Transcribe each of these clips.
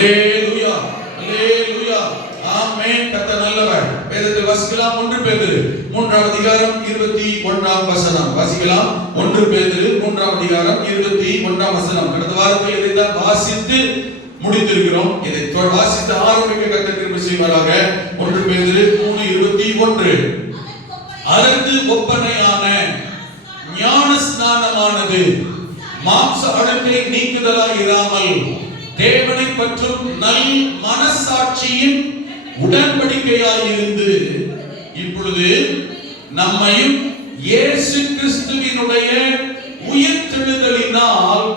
அல்லேலூயா, அல்லேலூயா, ஆமென். கர்த்தர் நல்லவர். வேதத்தில் வாசிக்கலாம் 1 பேதுரு 3ஆம் அதிகாரம் 21ஆம் வசனம். வாசிக்கலாம் 1 பேதுரு 3ஆம் அதிகாரம் 21ஆம் வசனம். கடந்த வாரத்தில் இதைத்தான் வாசித்து முடித்திருக்கிறோம். இதை வாசித்து ஆரம்பிக்க கர்த்தர் கிருபை செய்வாராக. 1 பேதுரு 3:21. அதற்கு ஒப்பனையான ஞான ஸ்நானமானது மாம்ச அழுக்கை நீக்குதலாய் இராமல் தேவனை பற்றும் நல் மனசாட்சியின் உடன்படிக்கையாய் இருந்து இப்பொழுது நம்மையும் இயேசு கிறிஸ்துவினுடைய உயிர்த்தெழுதலினால்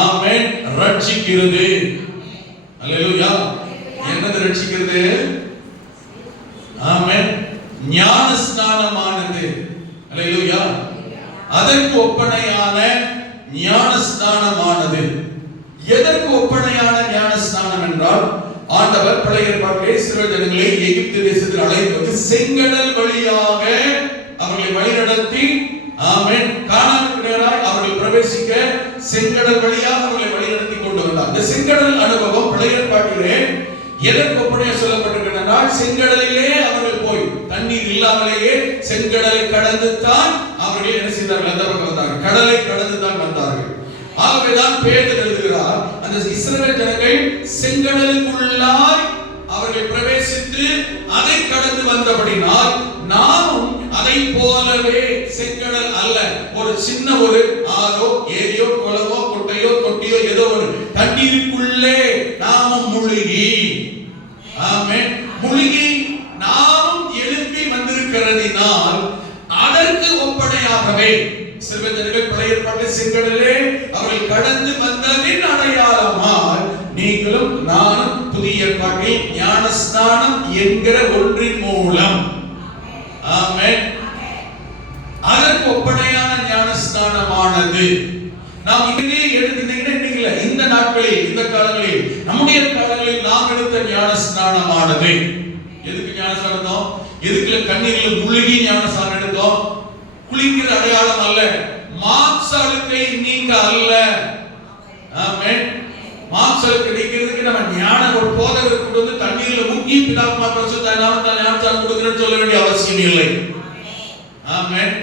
ஆமென் ரட்சிக்கிறது. அல்லேலூயா. என்னது ரட்சிக்கிறது? ஆமென். ஞான ஸ்நானமானது. அல்லேலூயா. அதற்கு ஒப்பனையான ஞான ஸ்நானமானது. எதற்கு ஒப்பனையான ஞான ஸ்நானம் என்றால், ஆண்டவர் பழைய ஏற்பாட்டிலே இஸ்ரவேல் ஜனங்களை எகிப்து தேசத்தில் அழைத்து செங்கடல் வழியாக அவர்களை வழிநடத்தி ஆமென் கானானுக்கு நேராய் அவர்கள் பிரவேசிக்க செங்கடல் வழியாக அவர்களை வழிநடத்தி கொண்டு வந்தார். இந்த செங்கடல் அனுபவம் பழைய ஏற்பாட்டிலே எதற்கு ஒப்பனையாக சொல்லப்பட்டிருக்கிறார்? செங்கடலிலே அவர்கள் போய் தண்ணீர் இல்லாமலேயே செங்கடலை கடந்து தான் அவர்கள் என்ன செய்தார்கள்? அந்த பக்கம் வந்தார்கள். கடலை கடந்து தான் வந்தார்கள். ஆகவேதான் பேதுரு எழுதுகிறார், அந்த இஸ்ரவேல் ஜனங்கள் செங்கடலுக்குள்ளாய் அவர்கள் பிரவேசித்து அதை கடந்து வந்தபடினால் நாமும் அதை போலவே செங்கடல் அல்ல, ஒரு சின்ன ஒரு ஆறோ ஏரியோ குளமோ குட்டையோ தொட்டியோ ஏதோ ஒரு தண்ணீருக்குள்ளே நாமும் முழுகி ஆமென் முழுகி நாமும் எழுப்பி வந்திருக்கிறதினால் அதற்கு ஒப்பனையாகவே இஸ்ரவேல் ஜனங்கள் பழைய ஏற்பாட்டில் செங்கடலே அவர்கள் கடந்து வந்ததின் அடையாளமாய் நீங்களும் நானும் புதிய ஏற்பாட்டில் ஞான ஸ்நானம் என்கிற ஒன்றின் மூலம் ஆமென் அதற்கு ஒப்பனையான ஞான ஸ்நானமானது நாம் இங்கே எடுத்துக்கிட்டீங்களா? இந்த நாட்களில் இந்த காலங்களில் நம்முடைய காலங்களில் நாம் எடுத்த ஞான ஸ்நானமானது எதுக்கு ஞான ஸ்நானம்? எதுக்கு கண்ணீரில் முழுகி ஞான ஸ்நானம் எடுத்தோம்? குளிக்கிற அடையாளம் அல்ல, மாம்ச அழுக்கை நீங்க அல்ல. ஆமென். மாம்ச அழுக்கை நீக்கிறதுக்கு நம்ம ஞான ஒரு போதகரை கொண்டு வந்து தண்ணீர்ல முக்கி பிதாக்குமா பரிசுத்த நாமத்தால் ஞானஸ்நானம் கொடுக்கிறேன்னு சொல்ல வேண்டிய அவசியம் இல்லை. ஆமென்.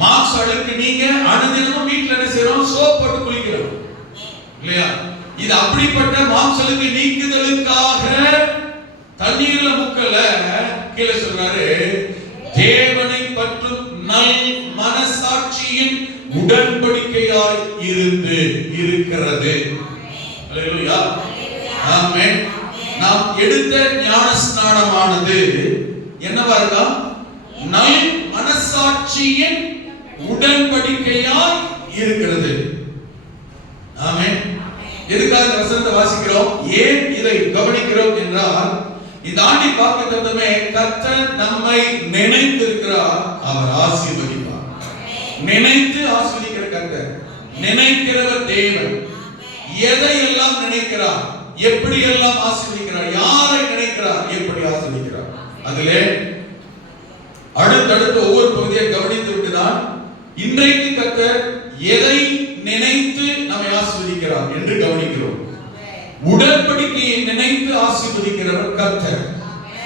மாம்ச அழுக்கு நீங்க அனுதினமும் வீட்ல என்ன செய்றோம்? சோப் போட்டு குளிக்கிறோம் இல்லையா? இது அப்படிப்பட்ட மாம்ச அழுக்கை நீக்குதலுக்காக தண்ணீர்ல முக்கல. கீழே சொல்றாரு, தேவனை பற்றும் நல் மனசாட்சியின் உடன்படிக்கையாய் இருந்து இருக்கிறது. அல்லேலூயா. ஆமென். நாம் எடுத்த ஞான ஸ்நானமானது என்னவா இருக்கா? நல் மனசாட்சியின் உடன்படிக்கையாய் இருக்கிறது. ஆமென். எதுக்காக வசனத்தை வாசிக்கிறோம்? ஏன் இதை கவனிக்கிறோம் என்றால், இந்த ஆண்டி வாக்குத்தத்தமே கர்த்தர் நம்மை நினைத்திருக்கிறார், அவர் ஆசீர்வதிப்பார். நினைத்து ஆசீர்வதிக்கிற கர்த்தர், நினைக்கிறவர் தேவன். எதையெல்லாம் நினைக்கிறார், எப்படி எல்லாம் ஆசீர்வதிக்கிறார், யாரை நினைக்கிறார், எப்படி ஆசீர்வதிக்கிறார், அதிலே அடுத்தடுத்து ஒவ்வொரு பகுதியை கவனித்து விட்டுதான் இன்றைக்கு கர்த்தர் எதை நினைத்து நம்மை ஆசீர்வதிக்கிறார் என்று கவனிக்கிறோம். உடன்படிக்கையை நினைத்து ஆசீர்வதிக்கிறவர் கர்த்தர்.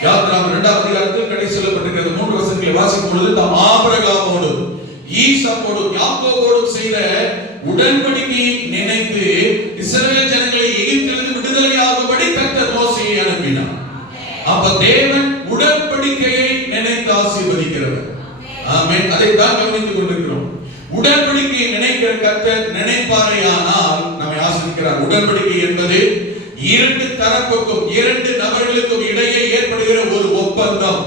யாத்திராகமம் 2ஆம் அதிகாரத்தில் கடைசி சொல்லப்பட்டிருக்கிறது 3 வசனங்களை வாசிக்கும் பொழுது, தாம் ஆபிரகாமோடும் ஈசாக்கோடும் யாக்கோபோடும் செய்த உடன்படிக்கையை நினைத்து இஸ்ரவேல் ஜனங்களை எகிப்திலிருந்து விடுதலையாகும்படி கர்த்தர் மோசேயை அனுப்பினார். அப்ப தேவன் உடன்படிக்கையை நினைத்து ஆசீர்வதிக்கிறவர். ஆமென். அதை தான் கவனித்துக் கொண்டிருக்கிறோம். உடன்படிக்கையை நினைக்கிற கர்த்தர் நினைப்பாரையானால் நம்மை ஆசீர்வதிக்கிறார். உடன்படிக்கை என்பது இரண்டு தரப்புக்கும் இரண்டு நபர்களுக்கும் இடையே ஏற்படுகிற ஒரு ஒப்பந்தம்.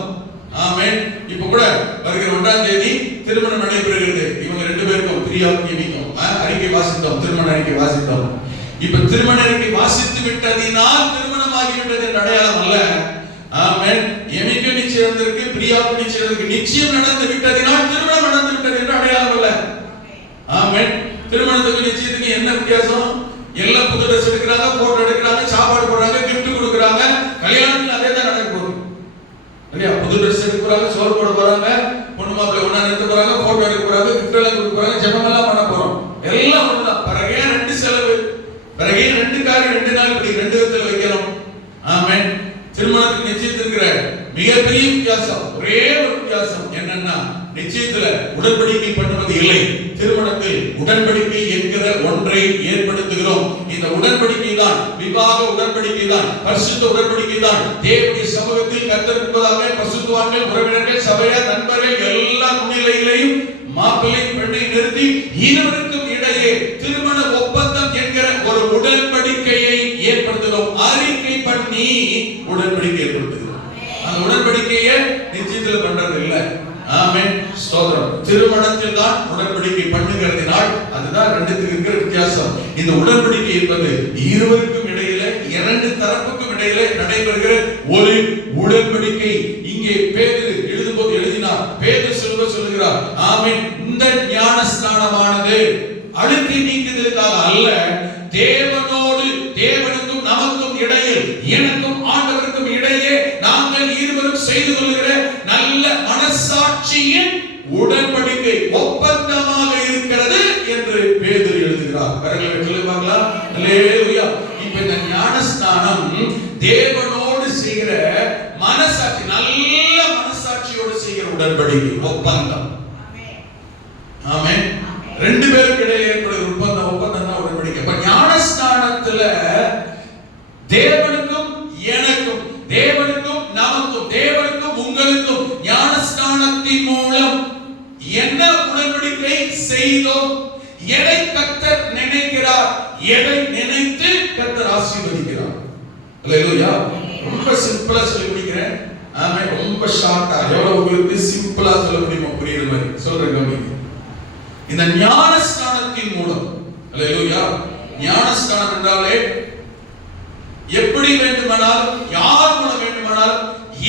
ஆமென். இப்ப கூட வருகிற 1ஆம் தேதி திருமணம் நடைபெறுகிறது. இவங்க 2 பேருக்கும் பிரியாவிக்கும் அறிக்கை வாசித்தோம், திருமண அறிக்கை வாசித்தோம். இப்ப திருமண அறிக்கை வாசித்து விட்டதினால் திருமணம் ஆகிவிட்டது என்ற அடையாளம் அல்ல. ஆமென். எமிக்கு நிச்சயம் நடந்திருக்கு, பிரியாவுக்கு நிச்சயம் நடந்திருக்கு. நிச்சயம் நடந்து விட்டதினால் திருமணம் நடந்து விட்டது என்ற அடையாளம் அல்ல. ஆமென். திருமணத்துக்கு நிச்சயத்துக்கு என்ன வித்தியாசம்? எல்லாம் புது ட்ரெஸ் எடுக்கிறாங்க, போட்டோ எடுக்கிறாங்க, சாப்பாடு போடுறாங்க, gift கொடுக்கறாங்க. கல்யாணத்துல அதே தான் நடக்க போகுது இல்லையா? புது ட்ரெஸ் எடுக்கறாங்க, சோறு போட போறாங்க, பொண்ணு மாப்பிள்ளை ஒண்ணா நிறுத்த போறாங்க, போட்டோ எடுக்க போறாங்க, gift எல்லாம் கொடுக்க போறாங்க, ஜெபம் எல்லாம் பண்ண போறோம். எல்லாம் ஒண்ணுதான். பிறகு 2 செலவு, பிறகு ஏன் 2 காரியம் 2 நாள் இப்படி 2 விதத்துல வைக்கிறோம்? ஆமென். திருமணத்துக்கு நிச்சயத்திற்கிற மிகப்பெரிய வித்தியாசம், ஒரே ஒரு வித்தியாசம் என்னன்னா, நிச்சயத்துல உடன்படிக்கை பண்ணுவது இல்லை, திருமணத்தில் உடன்படிக்கை என்கிற ஒன்றை ஏற்படுத்துகிறோம். இந்த உடன்படிக்கை தான் விவாக உடன்படிக்கை தான், பரிசுத்த உடன்படிக்கை தான். தேவனுடைய சமூகத்தில் கர்த்தர் முன்பதாக பரிசுத்தவான்கள், உறவினர்கள், சபையார், நண்பர்கள் எல்லா முன்னிலையிலையும் மாப்பிள்ளை பெண்ணை நிறுத்தி இருவருக்கும் இடையே திருமண ஒப்பந்தம் என்கிற ஒரு உடன்படிக்கையை ஏற்படுத்துகிறோம். அறிக்கை பண்ணி உடன்படிக்கை ஏற்படுத்துகிறோம். அந்த உடன்படிக்கையை நிச்சயத்துல பண்றது இல்லை. ஆமென், ஸ்தோத்திரம். திருமணத்தில் தான் உடன்படிக்கை பண்ணுகிறதினால் அதுதான் ரெண்டுத்துக்கு இருக்கிற வித்தியாசம். இந்த உடன்படிக்கை என்பது இருவருக்கும் இடையில, 2 தரப்புக்கும் இடையில நடைபெறுகிற ஒரு உடன்படிக்கை. இங்கே பேதுரு எழுதும்போது எழுதினார், பேதுரு சொல்லுகிறார், ஆமென், இந்த ஞான ஸ்நானமானது அழுக்கை நீக்குதலுக்காக அல்ல, தேவனோடு, தேவனுக்கும் நமக்கும் இடையில், எனக்கும் ஆண்டவருக்கும் இடையே நாங்கள் இருவரும் செய்து கொள்கிற நல்ல மனசாட்சியின் உடன்படிக்கை ஒப்பந்தமாக இருக்கிறது என்று பேதுரு எழுதுகிறார். கரங்களை சொல்லுவாங்களா? அல்லேலூயா. இப்ப இந்த ஞானஸ்நானம் தேவனோடு செய்கிற மனசாட்சி, நல்ல மனசாட்சியோடு செய்கிற உடன்படிக்கை, ஒப்பந்தம். ஆமென். 2 பேருக்கு இடையில ஏற்படுகிற ஒப்பந்தம் தான் உடன்படிக்கை. இப்ப ஞானஸ்நானத்துல தேவனுக்கும் எனக்கும், தேவனுக்கும் நமக்கும், தேவனுக்கும் உங்களுக்கும் ஞானஸ்நானத்தின் மூலம் என்ன உடன்படிக்கை செய்தோம், எதை கர்த்தர் நினைக்கிறார், எதை நினைத்து கர்த்தர் ஆசீர்வதிக்கிறார். அல்லேலூயா. ரொம்ப சிம்பிளா சொல்லி முடிக்கிறேன். ஆமென். ரொம்ப ஷார்ட்டா, எவ்வளவு உங்களுக்கு சிம்பிளா சொல்ல முடியுமோ புரியுற மாதிரி சொல்றேன். இந்த ஞானஸ்நானத்தின் மூலம், அல்லேலூயா, ஞானஸ்நானம் என்றாலே எப்படி வேண்டுமானாலும், யார் மூலம் வேண்டுமானாலும்,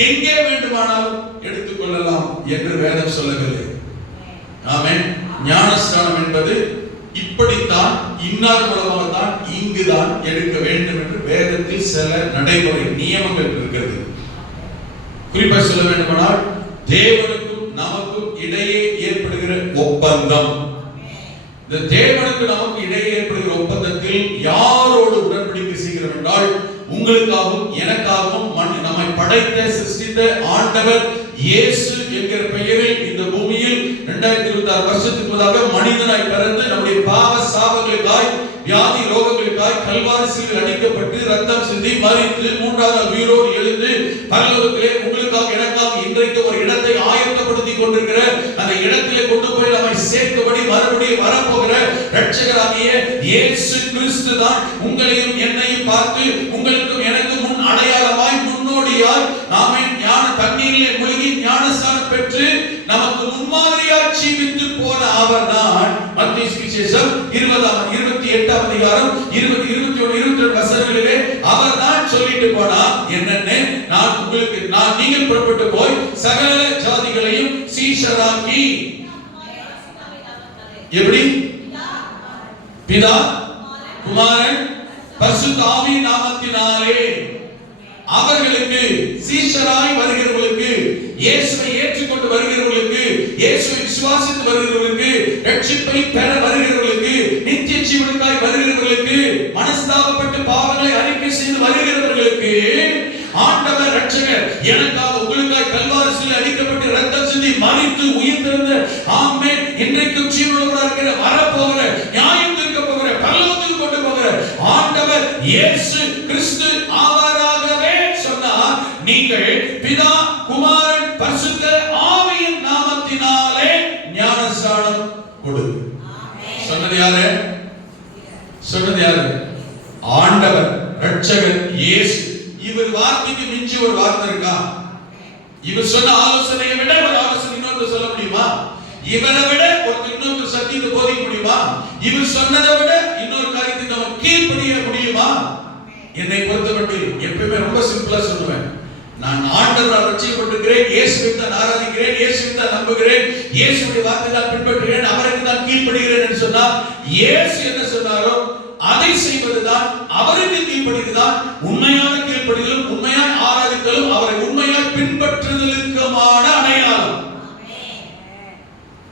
எங்கே வேண்டுமானாலும் எடுத்துக்கொள்ளலாம் என்று வேதம் சொல்லவில்லை. ஆமென். ஞானஸ்நானம் என்பது இப்படித்தான், இன்னார் மூலமாக தான், இங்குதான் எடுக்க வேண்டும் என்று வேதத்தில் சில நடைமுறை நியமங்கள் இருக்கிறது. குறிப்பாக சொல்ல வேண்டுமானால், தேவனுக்கும் நமக்கும் இடையே ஏற்படுகிற ஒப்பந்தம். இந்த தேவனுக்கு நமக்கு இடையே ஏற்படுகிற ஒப்பந்தத்தில் யாரோடு உடன்படிக்கை செய்கிறோம் என்றால், உங்களுக்காகவும் எனக்காகவும் நம்மை படைத்த சிருஷ்டித்த ஆண்டவர் இயேசு என்கிற பெயரில் இந்த பூமியில் 2026 வருஷத்துக்கு முன்னதாக மனிதனாய் பிறந்து நம்முடைய பாவ சாபங்களுக்காய், வியாதி ரோகங்களுக்காய் கல்வாரி சிலுவையில் அடிக்கப்பட்டு ரத்தம் சிந்தி மரித்து 3ஆவது நாள் உயிரோடு எழுந்து பரலோகத்திலே உங்களுக்காக எனக்காக இன்றைக்கு ஒரு இடத்தை ஆயத்தப்படுத்தி கொண்டிருக்கிற அந்த இடத்திலே கொண்டு போய் நம்மை சேர்த்தபடி மறுபடியும் வரப்போகிற இரட்சகராகிய இயேசு கிறிஸ்து தான் உங்களையும் என்னையும் பார்த்து உங்களுக்கும் எனக்கு முன் அடையாளமாய், முன்னோடியாய், நாமே ஞான தண்ணீரிலே மூழ்கி ஞானஸ்நானம் பெற்று நமக்கு முன்மாதிரியாய் ஜீவித்து போன அவர்தான் மத்தேயு சுவிசேஷம் 28ஆம் அதிகாரம் 20, 21, 22 வசனங்களிலே அவர்தான் சொல்லிட்டு போனா என்னன்னு, நீங்கள் புறப்பட்டு போய் சகல ஜாதிகளையும் சீஷராக்கி, எப்படி? பிதா, குமாரன், பரிசுத்த ஆவியின் நாமத்தினாலே அவர்களுக்கு, சீஷராய் வருகிறவர்களுக்கு, இயேசுவை ஏற்றுக்கொண்டு வருகிறவர்களுக்கு, இயேசுவை விசுவாசித்து வருகிறவர்களுக்கு, ரட்சிப்பை பெற வருகிறவர்களுக்கு, நித்திய ஜீவனுக்காய் வருகிறவர்களுக்கு, மனஸ்தாபப்பட்டு பாவங்களை அறிக்கை செய்து வருகிறவர்களுக்கு, ஆண்டவர் இரட்சகர் எனக்காக உங்களுக்காய் கல்வாரி சிலுவையில் அடிக்கப்பட்டு ரத்தம் சிந்தி மரித்து உயிர்த்தெழுந்த, ஆமென், இன்றைக்கும் ஜீவனோடு இருக்கிற, வரப்போகிற, நியாயம் தீர்க்க போகிற, பரலோகத்துக்கு கொண்டு போகிற ஆண்டவர் இயேசு கிறிஸ்து அவராகவே சொன்னார், நீங்கள் பிதா, குமாரன், பரிசுத்த ஆவியின் நாமத்தினாலே ஞானஸ்நானம் கொடு. சொன்னது யாரு? சொன்னது யாரு? ஆண்டவர் இரட்சகர் இயேசு. இவர் வார்த்தைக்கு மிஞ்சி ஒரு வார்த்தை இருக்கா? இவர் சொன்ன ஆலோசனையை விட ஒரு ஆலோசனை இன்னொரு சொல்ல முடியுமா? இவரை விட ஒருத்தர் இன்னொரு சத்தியத்தை போதிக்க முடியுமா? இவர் சொன்னதை விட இன்னொரு காரியத்தை நம்ம கீழ்ப்படிய முடியுமா? என்னை பொறுத்தமட்டில் எப்பவுமே ரொம்ப சிம்பிளா சொல்லுவேன், நான் ஆண்டவரால் ரட்சிக்கப்பட்டிருக்கிறேன், இயேசுவை தான் ஆராதிக்கிறேன், இயேசுவை தான் நம்புகிறேன், இயேசுவுடைய வார்த்தையை தான் பின்பற்றுகிறேன், அவருக்கு தான் கீழ்ப்படுகிறேன் என்று சொன்னால், இயேசு என்ன சொன்னாரோ அதை செய்வதுதான், அவருக்கு கீழ்ப்படிவதுதான் உண்மையான கீழ்ப்படிதலும், உண்மையாய் ஆராதித்தலும், அவரை உண்மையாய் பின்பற்றுதலுக்குமான அடையாளம்.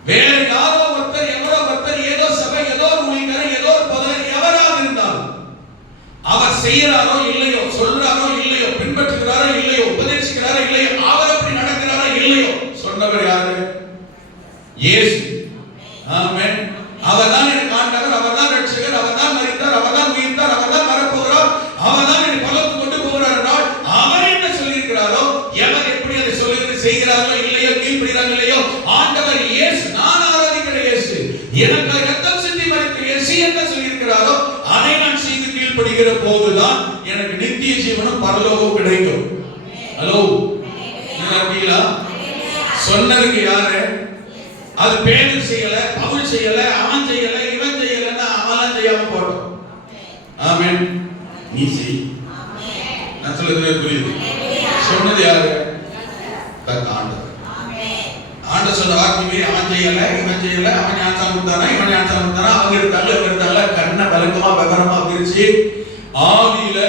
வேற யாரோ ஒருத்தர், எவரோ ஒருத்தர், ஏதோ சபை, ஏதோ ஊழியக்காரர், ஏதோ ஒரு பதவி, எவராக இருந்தாலும் செய்யறாரோ இல்லையோ, சொல்றாரோ இல்லையோ, பின்பற்றுகிறாரோ இல்லையோ, உபதேசிக்கிறாரோ இல்லையோ, அவர் அப்படி நடக்கிறாரோ இல்லையோ, சொன்னவர் யாரு? இயேசு. ஆமென். அவர்தான் எனக்கு ஆண்டவர், அவர்தான் ரட்சகர், அவர்தான் மரித்தார், அவர்தான் உயிர்த்தார், அவர்தான் வரப்போகிறார், அவர்தான் என்னை பரலோகத்துக்கு கொண்டு போகிறார் என்றால் அவர் என்ன சொல்லியிருக்கிறாரோ, எவர் எப்படி அதை சொல்லுகிறது செய்கிறார்களோ இல்லையோ, கீழ்ப்படுகிறார்கள் இல்லையோ, ஆண்டவர் இயேசு, நான் ஆராதிக்கிற இயேசு, எனக்கு ரத்தம் சிந்தி மரித்த இயேசு என்ன சொல்லியிருக்கிறாரோ அதை நான் செய்து கீழ்ப்படுகிற போதுதான் எனக்கு நித்திய ஜீவனும் பரலோகம் கிடைக்கும். ஹலோ, நீங்களா? சொன்னதுக்கு யாரு? அது பேதுரு செய்யல, பவுல் செய்யல, அவன் செய்யல, இவன் செய்யலன்னா அவன்லாம் செய்யாம போட்டோம். ஆமென். நீ செய். நான் சொல்றது புரியுது? சொன்னது யாரு? ஆண்டவர். ஆண்டவர் சொன்ன வார்த்தையை அவன் செய்யல, இவன் செய்யல, அவன் ஞானசானம் கொடுத்தானா, இவன் ஞானசானம் கொடுத்தானா, அவங்க இருந்தாங்க கண்ணை பலங்கமா விவரமா பிரிச்சு ஆவியில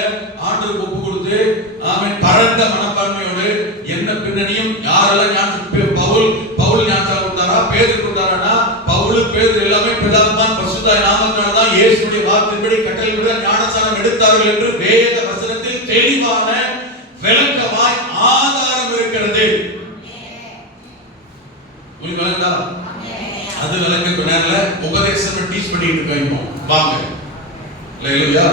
ஆண்டவருக்கு ஒப்பு கொடுத்து, ஆமென், பரந்த மனப்பான்மையோடு என்ன பின்னணியும் யாரெல்லாம் பவுல் ஞானசானம் கொடுத்தாரா, பேதுரு கொடுத்தாரானா, பவுல் பேதுரு எல்லாமே பிதாத்மான் பரிசுத்த நாமத்தினால தான் இயேசுவுடைய வார்த்தையின்படி கட்டளைப்படி ஞானசானம் எடுத்தார்கள் என்று வேத வசனத்தில் தெளிவான விளக்கமாய் ஆதாரம் இருக்கிறது. உங்களுக்கு விளங்குதா? அது விளக்க நேரத்துல உபதேசம் டீச் பண்ணிட்டு இருக்கோம். வாங்க. அல்லேலூயா.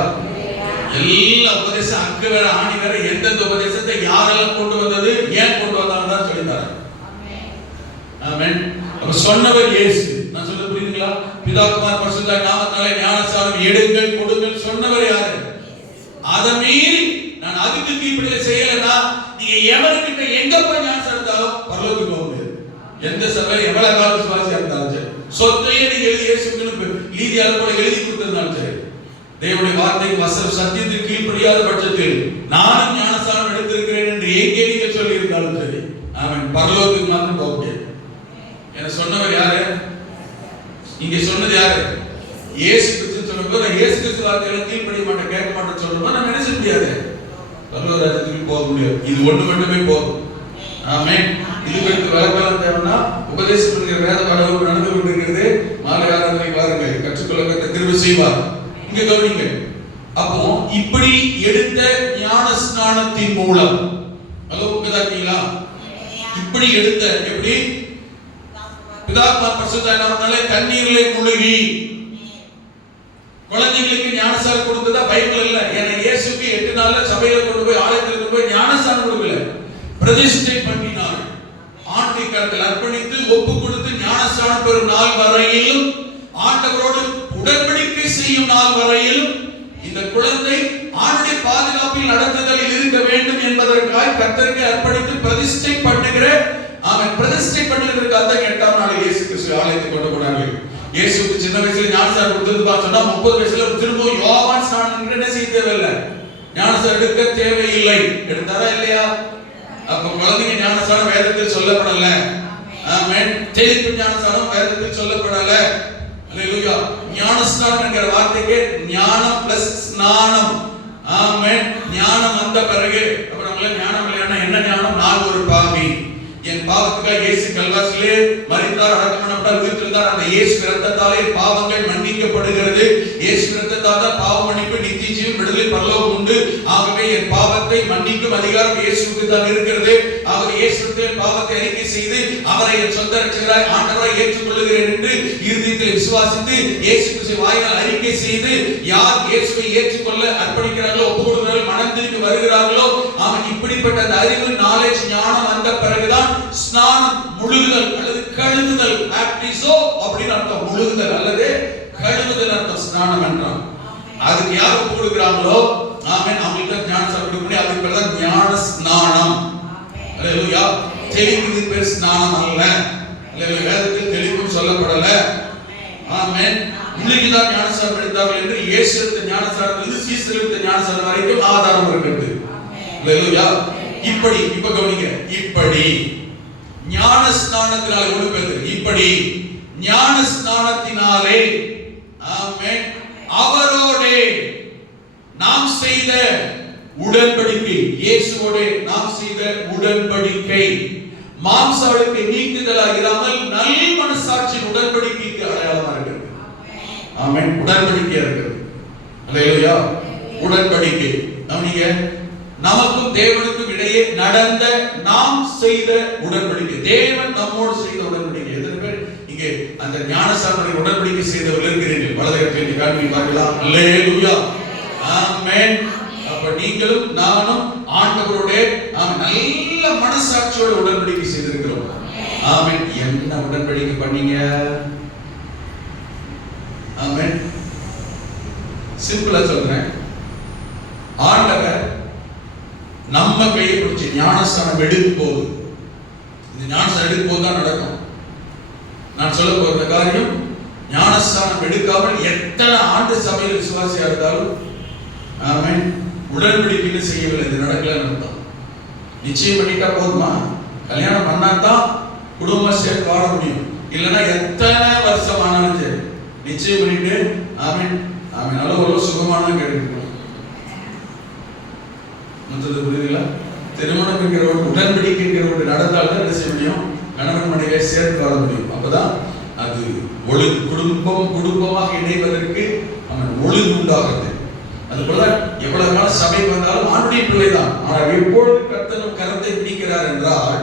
எல்லா உபதேசம் அக்கு வேற ஆணி வேற, எந்தெந்த உபதேசத்தை யாரெல்லாம் கொண்டு வந்தது, ஏன் கொண்டு வந்தாங்கன்னு தான் சொல்லி தரேன். ஆமென். அப்ப சொன்னவர் இயேசு. நான் சொல்றது புரியுதுங்களா? பிதா குமார் பரிசுத்த நாமத்தாலே ஞானசானம் எடுங்கள் கொடுங்கள் சொன்னவர் யாரு? அத மீறி நான் அதுக்கு கீழ்ப்படிய செய்யலனா நீங்க எவர்கிட்ட எங்க போய் ஞானசானம் எடுத்தாலும் பரலோகத்துக்கு போக முடியாது. எந்த சபையில எவ்வளவு காலம் விசுவாசியா இருந்தாலும் சரி, சொத்தையே நீங்க எழுதி இயேசுவுக்கு நீதியாளர் கூட எழுதி கொடுத்திருந்தாலும் சரி, தேவனுடைய வார்த்தைக்கு வசனம் சத்தியத்துக்கு கீழ்ப்படியாத பட்சத்தில் நானும் ஞானசானம் எடுத்திருக்கிறேன் என்று எங்கே நீங்க சொல்லி இருந்தாலும் சரி, ஆமென், பரலோகத்துக்கு மாத்திரம் போக முடியாது. என்ன சொன்னவர் யாரு? இங்க சொன்னது யாரு? இயேசு கிறிஸ்து. சொல்லும்போது இயேசு கிறிஸ்து வார்த்தைகளை கீழ்ப்படிய மாட்டேன், கேட்க மாட்டேன்னு சொல்லும்போது நம்ம என்ன செய்ய முடியாது? பரலோக ராஜ்யத்துக்கு போக முடியாது. இது ஒண்ணு மட்டுமே போதும். ஆமென். இதுக்கு விளக்கம் தேவைன்னா உபதேசம் பண்ணுகிற வேத வரவு நடந்து கொண்டிருக்கிறது. மாலை ஆராதனை பாருங்க, கற்றுக்கொள்ள கத்த கிருபை செய்வார். இங்க கவனிங்க. அப்போ இப்படி எடுத்த ஞான ஸ்நானத்தின் மூலம், ஹலோ கேக்குதா? இப்படி எடுத்த எப்படி பிதாத்மா பரிசுத்த நாமத்தாலே தண்ணீரிலே முழுகி குழந்தைகளுக்கு ஞானசானம் கொடுத்ததா பைபிள் இல்ல. ஏன்னா இயேசுக்கு 8 நாள்ல சபையில கொண்டு போய் ஆலயத்தில் கொண்டு போய் ஞானசானம் கொடுக்கல, பிரதிஷ்டை பண்ணினார். ஆண்டவரை கரத்தில் அர்ப்பணித்து ஒப்பு கொடுத்து ஞானஸ்நானம் பெறும் நாள் வரையிலும், ஆண்டவரோடு உடன்படிக்கை செய்யும் நாள் வரையிலும் இந்த குழந்தை ஆண்டுடைய பாதுகாப்பில் நடத்துதலில் இருக்க வேண்டும் என்பதற்காக கர்த்தருக்கு அர்ப்பணித்து பிரதிஷ்டை பண்ணுகிற, அவன் பிரதிஷ்டை பண்ணுகிறதுக்காக தான் 8ஆம் நாள் இயேசு கிறிஸ்து ஆலயத்தை கொண்டு போனார்கள். இயேசுக்கு சின்ன வயசுல ஞானஸ்நானம் கொடுத்தது சொன்னா 30 வயசுல திரும்ப யோவான் ஸ்நானம் என்ன செய்ய தேவையில்லை, ஞானஸ்நானம் எடுக்க தேவையில்லை. எடுத்தாரா இல்லையா? அப்ப குழந்தைங்க ஞானஸ்நானம் வேதத்தில் சொல்லப்படல. ஆமென். தெளிப்பு ஞானஸ்நானம் வேதத்தில் சொல்லப்படல. அல்லேலூயா. ஞானஸ்நானம் என்கிற வார்த்தைக்கு ஞானம் பிளஸ் ஸ்நானம். ஆமென். ஞானம் வந்த பிறகு அப்ப நம்மள ஞானம் இல்லைன்னா என்ன ஞானம்? நான் ஒரு பாவி, என் பாவத்துக்காக இயேசு கல்வாரியிலே மரித்தார், அடக்கம் பண்ணப்பட்டார், உயிர்த்தெழுந்தார். அந்த இயேசு இரத்தத்தாலே பாவங்கள் மன்னிக்கப்படுகிறது. இயேசு இரத்தத்தால் தான் பாவ மன்னிப்பு, நித்திய ஜீவன், விடுதலை, பரலோகம் உண்டு. ஆகவே என் பாவத்தை மன்னிக்கும் அதிகாரம் இயேசுவுக்கு தான் இருக்கிறது. ஆகவே இயேசுவின் பாவத்தை அறிக்கை செய்து அவரை என் சொந்த ரட்சகராய் ஆண்டவராய் ஏற்றுக்கொள்கிறேன் என்று இருதயத்தில் விசுவாசித்து இயேசு கிறிஸ்துவை வாயினால் அறிக்கை செய்து யார் இயேசுவை ஏற்றுக்கொள்ள அர்ப்பணிக்கிறார்களோ, ஒப்பு கொடுக்கிறார்களோ, மனம் திரும்பி வருகிறார்களோ, அவன் இப்படிப்பட்ட அந்த அறிவு, நாலேஜ், ஞானம் வந்த பிறகுதான் ஸ்நானம், முழுகுதல் அல்லது கழுவுதல், பாப்டிசோ அப்படின்னு அர்த்தம். முழுகுதல் அல்லது கழுவுதல் அர்த்தம் ஸ்நானம் என்றால். அதுக்கு யார் ஒப்பு கொடுக்கிறாங்களோ, ஆமென், அவங்களுக்கு ஞானஸ்நானம் கொடுக்கணும். அதுக்கு பேர் தான் ஞான ஸ்நானம். அல்லேலூயா. தெளிவுக்கு பேர் ஸ்நானம் அல்ல. அல்லேலூயா. வேதத்தில் தெளிவும் சொல்லப்படல. ஆமென். முழுகிதான் ஞானஸ்நானம் எடுத்தார்கள் என்று இயேசு எடுத்த ஞானஸ்நானத்திலிருந்து சீசர் எடுத்த ஞானஸ்நானம் வரைக்கும் ஆதாரம் இருக்கிறது. அல்லேலூயா. இப்படி இப்ப கவனிங்க. இப்படி ஞான ஸ்நானத்தினாலே ஒழுப்பது, இப்படி ஞான ஸ்நானத்தினாலே, ஆமென், அவரோடே நாம் செய்த உடன்படிக்கை, இயேசுவோடே நாம் செய்த உடன்படிக்கை மாம்சாவுக்கு நீக்குதலாக இராமல் நல் மனசாட்சியின் உடன்படிக்கைக்கு அடையாளமா இருக்கிறது. ஆமென். உடன்படிக்கையா இருக்கிறது. அல்லேலூயா. உடன்படிக்கை. நீங்க நமக்கும் தேவனுக்கும் இடையே நடந்த நாம் செய்த உடன்படிக்கை, தேவன் நம்மோடு செய்த உடன்படிக்கை. எத்தனை பேர் இங்கே அந்த ஞானஸ்நான உடன்படிக்கை செய்தவர்கள் இருக்கிறீர்கள்? வலதுகரத்தை காட்டி பார்க்கலாம். அல்லேலூயா, ஆமென். அப்ப நீங்களும் நானும் ஆண்டவரோட நல்ல மனசாட்சியோட உடன்படிக்கை செய்திருக்கிறோம். ஆமென். என்ன உடன்படிக்கை பண்ணீங்க? ஆமென். சிம்பிளா சொல்றேன், ஆண்டவர் நம்ம கையை பிடிச்சி ஞானஸ்நானம் எடுக்கும் போது, இந்த ஞானஸ்நானம் எடுக்கும் போது தான் நடக்கும். நான் சொல்ல போற காரியம், ஞானஸ்நானம் எடுக்காமல் எத்தனை ஆண்டு சபையில் விசுவாசியா இருந்தாலும் ஆமென் உடன்படிக்கை செய்யவில்லை, இது நடக்கல அர்த்தம். நிச்சயம் பண்ணிட்டா போதுமா? கல்யாணம் பண்ணாதான் குடும்பம் சேர்த்து வாழ முடியும். இல்லைன்னா எத்தனை வருஷம் ஆனாலும் சரி நிச்சயம் பண்ணிட்டு ஆமென் ஆமென் நல்ல ஒரு சுகமான கேட்டுக்கணும். புரியுதுங்களா? திருமணம் என்கிற ஒரு உடன்படிக்கை என்கிற ஒரு நடந்தால்தான் என்ன செய்ய முடியும்? கணவன் மனைவியை சேர்த்து வாழ முடியும். அப்பதான் அது ஒழுங்கு, குடும்பமாக இணைவதற்கு ஒழுங்கு உண்டாகிறது. அதுபோல எவ்வளவு நாள் சபை வந்தாலும் ஆண்டுடைய பிள்ளைதான். ஆனால் எப்பொழுது கர்த்தர் கரத்தை பிடிக்கிறார் என்றால்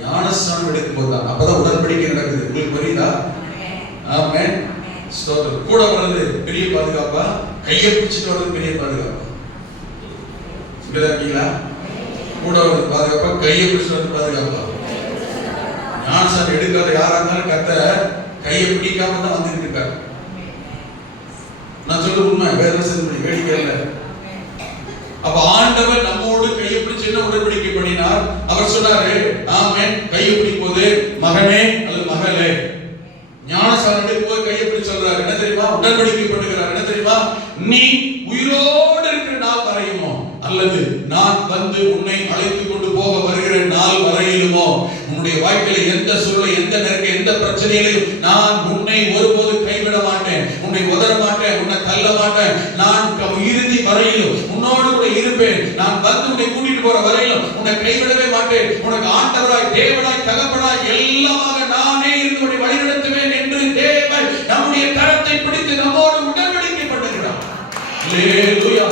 ஞானஸ்நானம் எடுக்கும் போதுதான். அப்பதான் உடன்படிக்கை நடக்குது. உங்களுக்கு புரியுதா? ஆமென். ஸ்தோத்திரம். கூட வர்றது பெரிய பாதுகாப்பா, கையை பிடிச்சிட்டு வர்றது பெரிய பாதுகாப்பா? இருக்கீங்களா? கூட வர்றது பாதுகாப்பா, கையை பிடிச்சிட்டு வர்றது பாதுகாப்பா? ஞானஸ்நானம் எடுக்காத யாரா இருந்தாலும் கர்த்தர் கையை பிடிக்காம தான் வந்துட்டு இருக்காரு. நான் சொல்ல உண்மை, வேற வேடிக்கை இல்லை. அப்ப ஆண்டவர் நம்மோடு கையை பிடிச்சு என்ன உடன்படிக்கை பண்ணினார்? அவர் சொன்னாரு, ஆமென், கையை பிடிக்கும் போது மகனே அல்லது மகளே, ஞானஸ்நானம் எடுக்கும் போது கையை பிடிச்சு சொல்றாரு என்ன தெரியுமா? உடன்படிக்கை பண்ணுகிறார். என்ன தெரியுமா? நீ உயிரோடு இருக்கிற நாள் வரையுமோ அல்லது நான் வந்து உன்னை அழைத்து கொண்டு போக வருகிற நாள் வரையிலுமோ உன்னுடைய வாழ்க்கையில எந்த சூழ்நிலை, எந்த நெருக்க, எந்த பிரச்சனையிலையும் நான் உன்னை ஒருபோது கைவிட மாட்டேன், உன்னை உதற மாட்டேன், உன்னை தள்ள மாட்டேன். நான் இறுதி வரையிலும் உன்னோடு கூட இருப்பேன். நான் வந்து உன்னை கூட்டிட்டு போற வரையிலும் உன்னை கைவிடவே மாட்டேன். உனக்கு ஆண்டவராய், தேவனாய், தகப்பனாய் எல்லாமாக நானே இருந்து உன்னை வழிநடத்துவேன் என்று தேவன் நம்முடைய கரத்தை பிடித்து நம்மோடு உடன்படிக்கை பண்ணுகிறார். அல்லேலூயா,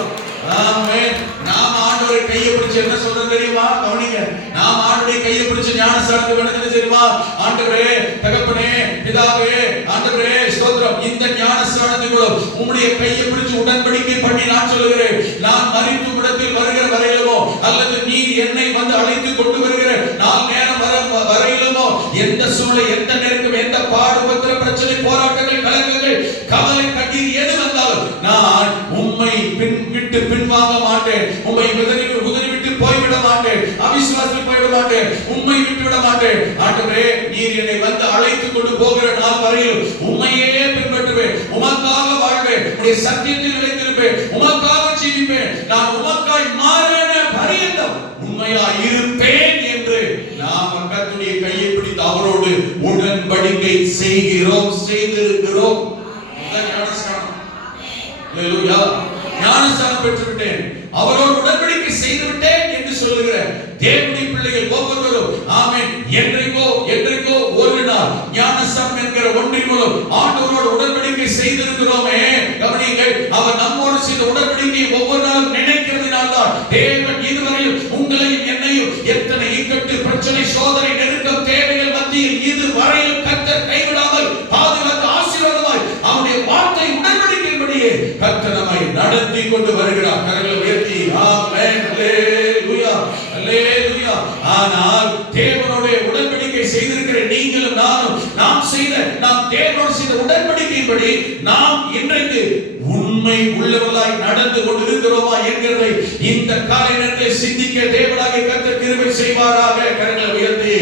ஆமென். நாம் ஆண்டவரை கையை பிடிச்சு என்ன சொல்றது தெரியுமா? கவனிங்க. நாம் ஆண்டவரை கையை பிடிச்சு ஞானஸ்நானத்துக்கு வேண்டியது தெரியுமா? ஆண்டவரே, தகப்பனே, பிதாவே, ஆண்டவரே ஸ்தோத்திரம், இந்த ஞானஸ்நானத்துக்கு உம்முடைய கையை பிடிச்சு உடன்படிக்கை பண்ணி நான் சொல்லுகிறேன், நான் மரிக்கும் இடத்தில் வருகிற வரையிலுமோ அல்லது நீ என்னை வந்து அழைத்து கொண்டு வருகிற நாள் நேரம் வரையிலுமோ எந்த சூழ்நிலை, எந்த நெருக்கம், எந்த பாடு, பத்திர, பிரச்சனை, போராட்டங்கள், கலக்கங்கள், கவலை, கண்ணீர் எது வந்தாலும் நான் உம்மை விட்டு பின்வாங்க மாட்டேன். உம்மை உதறிவிட்டு போய்விட மாட்டேன். அவிசுவாசத்தில் போய்விட மாட்டேன். உம்மை விட்டு விட மாட்டேன். ஆண்டவரே, நீர் என்னை வந்து அழைத்து கொண்டு போகிற நாள் வரையில் உம்மையே பின்பற்றுவேன். உமக்காக வாழ்வேன். உம்முடைய சத்தியத்தில் நிலைத்திருப்பேன். உமக்காக ஜீவிப்பேன். நான் உமக்காய் மாறின பரியந்தம் உண்மையாய் இருப்பேன் என்று நாம் கர்த்தருடைய கையை பிடித்து அவரோடு உடன்படிக்கை செய்கிறோம், செய்திருக்கிறோம். அல்லேலூயா. ஞானஸ்நானம் பெற்று விட்டேன், அவரோடு உடன்படிக்கை செய்து விட்டேன் என்று சொல்லுகிற தேவனுடைய பிள்ளைகள் ஒவ்வொருவரும் ஆமென் என்றைக்கோ ஒரு நாள் ஞானஸ்நானம் என்கிற ஒன்றின் மூலம் ஆண்டவரோடு உடன்படிக்கை செய்திருக்கிறோமே. கவனியுங்கள், அவர் நம்மோடு செய்த உடன்படிக்கை ஒவ்வொரு நாளும் நினைக்கிறதுனால்தான் தேவன் இதுவரையும் உங்களையும் என்னையும் எத்தனை இக்கட்டு, பிரச்சனை, சோதனை, நெருக்கம், தேவைகள் மத்தியில் இதுவரையும் கர்த்தர் கைவிடாமல் பாதுகாத்து ஆசீர்வாதமாய் அவருடைய வார்த்தை உடன்படிக்கையின்படியே கர்த்தர் நம்மை நடத்தி கொண்டு வருகிறார். கரங்களை உயர்த்தி ஆமென், அல்லேலூயா, அல்லேலூயா. ஆனால் தேவனோடு உடன்படிக்கை செய்திருக்கிற நீங்களும் நானும் நாம் தேவனோடு செய்த உடன்படிக்கையின்படி நாம் இன்றைக்கு உண்மை உள்ளவர்களாய் நடந்து கொண்டிருக்கிறோமா என்கிறதை இந்த காலை நேரத்தில் சிந்திக்க தேவனாகிய கர்த்தர் கிருபை செய்வாராக. கரங்களை உயர்த்தி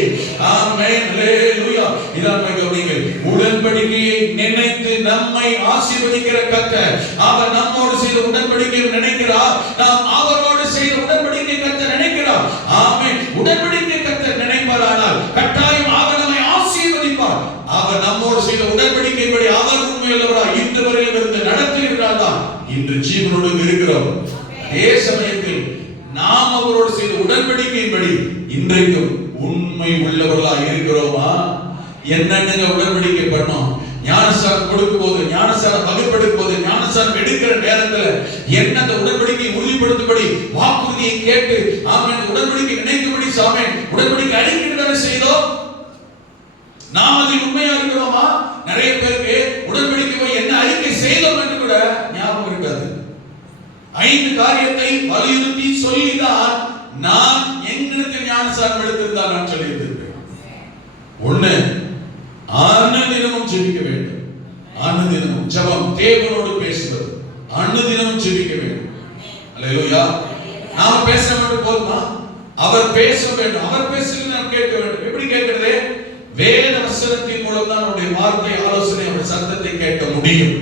ஆமென், அல்லேலூயா. இதான் கவனிங்கள், உடன்படிக்கையை நினைத்து நம்மை ஆசீர்வதிக்கிற கர்த்தர், அவர் நம்மோடு செய்த உடன்படிக்கையை நினைக்கிறார். நாம் அவரோடு செய்த உடன்படிக்கை கர்த்தர் நினைக்கிறார். ஆமென். உடன்படிக்கை கர்த்தர் நினைப்பாரானால் கட்டாயம் அவர் நம்மை ஆசீர்வதிப்பார். அவர் நம்மோடு செய்த உடன்படிக்கையின்படி அவர் உண்மையுள்ளவராய் இன்று வரையில் இருந்து நடத்துகிறார் தான் இன்று ஜீவனோடு இருக்கிறோம். அதே சமயத்தில் நாம் அவரோடு செய்த உடன்படிக்கையின்படி இன்றைக்கும் உண்மை உள்ளவர்களாய் இருக்கிறோமா? என்னென்ன உடன்படிக்கை பண்ணோம்? ஞானஸ்நானம் கொடுக்கும் போது, ஞானஸ்நானம் வகுப்பெடுக்கும் போது, ஞானஸ்நானம் எடுக்கிற நேரத்தில் என்ன உடன்படிக்கை உறுதிப்படுத்தும்படி வாக்குறுதியை கேட்டு ஆமென் உடன்படிக்கை நினைக்கும்படி ஆமென் உடன்படிக்கை அறிக்கையிட செய்தோம். நாம் அதில் உண்மையா இருக்கிறோமா? நிறைய பேருக்கு உடன்படிக்கை என்ன அறிக்கை செய்தோம் என்று கூட ஞாபகம் இருக்காது. 5 காரியத்தை வலியுறுத்தி சொல்லிதான் நான் எங்களுக்கு ஞானசாரம் எடுத்திருந்தால் நான் சொல்லியிருக்கிறேன். 1, அனுதினமும் ஜெபிக்க வேண்டும். அனுதினமும் ஜெபம், தேவனோடு பேசுவது, அனுதினமும் ஜெபிக்க வேண்டும். அல்லேலூயா. நாம் பேச வேண்டும் போதுமா? அவர் பேச வேண்டும். அவர் பேசுகிறது நாம் கேட்க வேண்டும். எப்படி கேட்கிறது? வேத வசனத்தின் மூலம் தான் நம்முடைய வார்த்தை, ஆலோசனை, அவருடைய சத்தத்தை கேட்க முடியும்.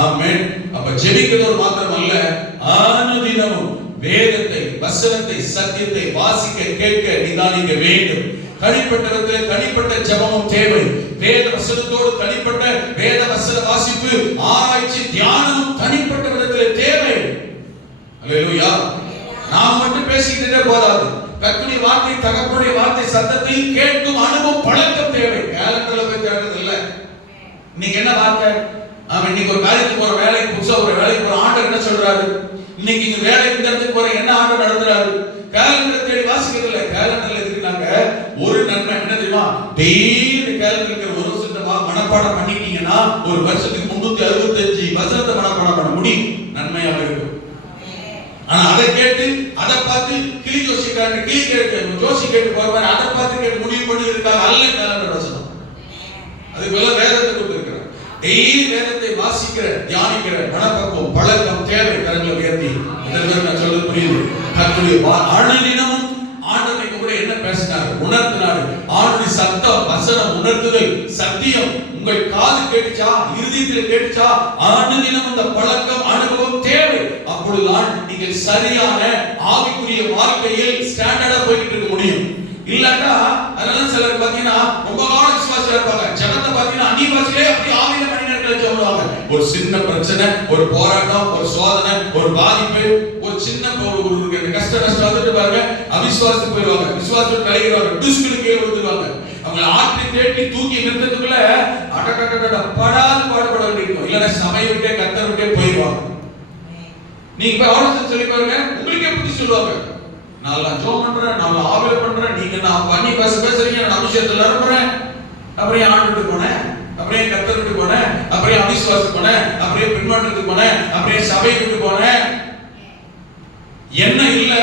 ஆமென். அப்ப ஜெபிக்கிறது மாத்திரம் அல்ல, அனுதினமும் வேதத்தை, வசனத்தை, சத்தியத்தை வாசிக்க, கேட்க, நிதானிக்க வேண்டும். தனிப்பட்டவர்களுக்கு தனிப்பட்ட ஜெபமும் தேவை. வேத வசனத்தோடு தனிப்பட்ட வேத வசன வாசிப்பு, ஆராய்ச்சி, தியானமும் தனிப்பட்ட விதத்தில் தேவை. அல்லேலூயா. நாம் மட்டும் பேசிக்கிட்டே போதாது. கர்த்தருடைய வார்த்தை, தகப்பனுடைய வார்த்தை, சத்தத்தை கேட்கும் அனுபவம், பழக்கம் தேவை. கேலண்டர்ல போய் தேடுறது இல்ல. இன்னைக்கு என்ன வார்த்தை? அவன் இன்னைக்கு ஒரு காரியத்துக்கு போற, வேலைக்கு புதுசா ஒரு வேலைக்கு போற, ஆண்டவர் என்ன சொல்றாரு? இன்னைக்கு இங்க வேலைக்கு இந்த இடத்துக்கு போற, என்ன ஆண்டவர் நடத்துறாரு? கேலண்டர் தேடி வாசிக்கிறது இல்ல. கேலண்டர்ல இருக்கிறாங்க ஒரு நன்மை என்ன தெரியுமா? டெய்லி கேலண்டருக்கு ஒரு வருஷத்தை மனப்பாடம் பண்ணிட்டீங்கன்னா ஒரு வருஷத்துக்கு 365 வசனத்தை மனப்பாடம் பண்ண முடியும். நன்மையாக இருக்கும். ஆனா அதை கேட்டு அதை பார்த்து கிளி ஜோசிக்காரங்க கிளி கேட்டு ஜோசி கேட்டு போறவங்க அதை பார்த்து கேட்டு முடிவு பண்ணி இருக்காங்க. அல்ல கேலண்டர் வசனம். அதுக்குள்ள வேதத்தை கொடுத்திருக்கிறார். டெய்லி வேதத்தை வாசிக்கிற, தியானிக்கிற மனப்பக்குவம், பழக்கம் தேவை. கரங்களை உயர்த்தி நான் சொல்றது புரியுது. கர்த்தருடைய அனுதினமும் ஆண்டவரை கூட என்ன பேசினார்? உணர்த்தினார். ஆண்டவருடைய சத்தம், வசனம், உணர்த்துதல், சத்தியம் உங்கள் காது கேட்டுச்சா, இருதயத்தில் கேட்டுச்சா? அனுதினம் அந்த பழக்கம், அனுபவம் தேவை. அப்பொழுதுதான் நீங்கள் சரியான ஆவிக்குரிய வாழ்க்கையில் ஸ்டாண்டர்டா போயிட்டு இருக்க முடியும். இல்லன்னா அதனால சிலர் பாத்தீங்கன்னா ரொம்ப காலம் விசுவாசியா இருப்பாங்க. ஜெபத்தை பாத்தீங்கன்னா அந்நிய பாஷையிலே அப்படி ஆவியில மணி நேரத்துல ஜெபம். ஒரு சின்ன பிரச்சனை, ஒரு போராட்டம், ஒரு சோதனை, ஒரு பாதிப்பு, ஒரு சின்ன ஒரு கஷ்டம் வந்துட்டு பாருங்க, அவிசுவாசத்துக்கு போயிடுவாங்க. விசுவாசத்துக்கு விலகிடுவாங்க. துஷ்களுக்கு கீழே விழுந்துருவாங்க. அவங்களை ஆற்றி தேட்டி தூக்கி நிறுத்தத்துக்குள்ள அடக்கடக்கட படாது பாடுபட வேண்டியிருக்கும். இல்லைன்னா சபையை விட்டே கர்த்தரை விட்டே போயிடுவாங்க. நீங்க போய் ஆலோசனை சொல்லி பாருங்க, உங்களுக்கே புத்தி சொல்லுவாங்க. நான் ஜோம் பண்றேன், நான் ஆவில பண்றேன், நீங்க நான் பண்ணி பேசுறீங்க, நான் அபிஷேகத்துல இருப்பேன். அப்படியே ஆண்டுட்டு போனேன், அப்படியே கர்த்தர் விட்டு போனேன், அப்படியே அவிசுவாசத்துக்கு போனேன், அப்படியே பின்மாற்றத்துக்கு போனேன், அப்படியே சபை விட்டு போனேன். என்ன இல்ல,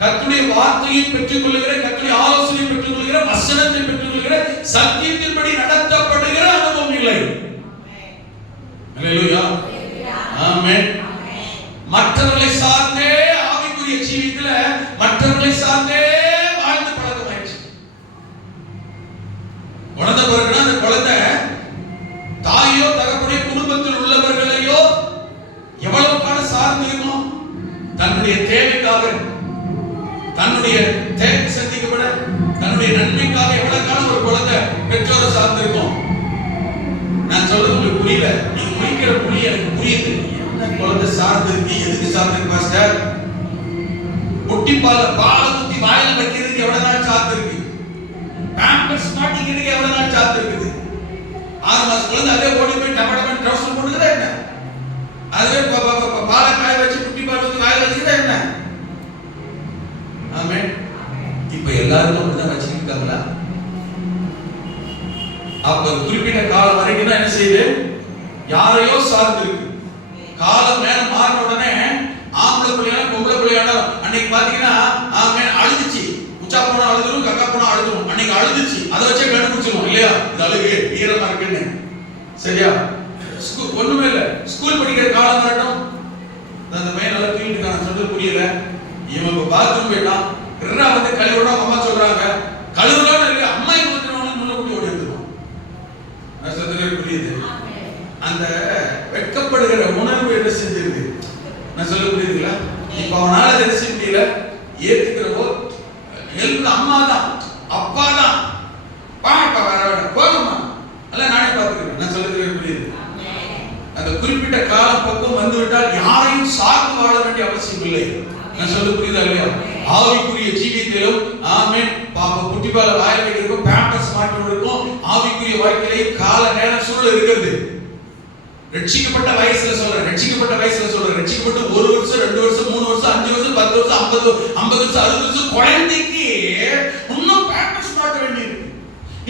கர்த்தருடைய வார்த்தையை பெற்றுக் கொள்ளுகிற, கர்த்தருடைய ஆலோசனையை பெற்றுக் கொள்ளுகிற, வசனத்தை பெற்றுக் கொள்ளுகிற, சத்தியத்தின்படி நடத்தப்படுகிற அனுபவம் இல்லை. அல்லேலூயா. ஆமென். மற்றவர்களை சார்ந்தே ஆவிக்குரிய ஜீவியத்துல மற்றவர்களை சார்ந்தே வாழ்ந்து பழக்கமாயிடுச்சு. குழந்தை பிறகுனா அந்த குழந்தை தாயோ தகப்பனையோ குடும்பத்தில் உள்ளவர்களையோ எவ்வளவு காலம் சார்ந்து இருக்கும்? தன்னுடைய தேவைக்காக, தன்னுடைய தேவை சந்திக்கப்பட, தன்னுடைய நன்மைக்காக எவ்வளவு காலம் ஒரு குழந்தை பெற்றோரை சார்ந்து இருக்கும்? நான் சொல்றது உங்களுக்கு புரியல. நீங்க முடிக்கிற புரிய எனக்கு புரியுது. குழந்தை சார்ந்து இருக்கு, எதுக்கு சார்ந்து இருக்கு பாஸ்டர்? குட்டி பாலை ஊத்தி வாயில வைக்கிறதுக்கு எவ்வளவு நாள் சார்ந்து இருக்கு? பேம்பர்ஸ் மாட்டிக்கிறதுக்கு எவ்வளவு நாள் சார்ந்து இருக்குது? 6 மாசம் குழந்தை அதே ஓடி போய் டபடபன் ட்ரவுசர் போட்டுக்குதா என்ன? அதுவே பாலை காய வச்சு குட்டி பால் ஊத்தி வாயில வச்சுக்கிட்டா என்ன? ஆமென். இப்ப எல்லாரும் அப்படிதான் வச்சுக்கிட்டாங்களா? அப்ப குறிப்பிட்ட காலம் வரைக்கும் தான் என்ன செய்யுது? யாரையோ சார்ந்து இருக்கு. காலம் நேரம் மாறின உடனே ஆம்பளை பிள்ளையான பொம்பளை பிள்ளையான அன்னைக்கு பாத்தீங்கன்னா அழுதுச்சு. உச்சா போனா அழுதுரும், கக்கா போனா அழுதுரும். அன்னைக்கு அழுதுச்சு, அதை வச்சே கண்டுபிடிச்சிருவோம் இல்லையா? இது அழுகு ஈரமா இருக்குன்னு. சரியா? ஒண்ணுமே இல்ல. ஸ்கூல் படிக்கிற காலம் வரட்டும், அந்த பையன் நல்லா தூங்கிட்டு நான் சொல்றது புரியல. இவங்க பாத்ரூம் போயிட்டான், வந்து கழுவுடா அம்மா சொல்றாங்க. கழுவுடான்னு இருக்கு, அம்மா இங்க வந்துருவாங்க, முன்ன கூட்டி ஓடி வந்துருவோம். நான் சொல்றது புரியுது? அந்த வெட்கப்படுகிற உணர்வு என்ன செஞ்சிருக்கு? நான் சொல்ல புரியுதுங்களா? இப்ப அவனால என்ன செய்ய முடியல. ஏத்துக்கிறப்போ ஹெல்ப் அம்மா தான், அப்பா தான், பாப்பா வர போகமா அல்ல நானே பார்த்துக்கிறேன். நான் சொல்றது புரியுது? அந்த குறிப்பிட்ட கால பக்கம் வந்து விட்டால் யாரையும் சார்ந்து வாழ வேண்டிய அவசியம் இல்லை. நான் சொல்ல புரியுதா இல்லையா? ஆவிக்குரிய ஜீவியத்திலும் ஆமென். பாப்பா குட்டிப்பால வாயில வைக்கிறதுக்கும் பேம்பர்ஸ் மாட்டுவதற்கும் ஆவிக்குரிய வாழ்க்கையிலே கால நேரம் சூழல் இருக்கிறது. ரட்சிக்கப்பட்ட வயசுல சொல்றேன், ரட்சிக்கப்பட்ட 1 வருஷம், 2 வருஷம், 3 வருஷம், 50 50 60 குழந்தைக்கு இன்னும் பேம்பர்ஸ் மாட்ட வேண்டியிருக்கு.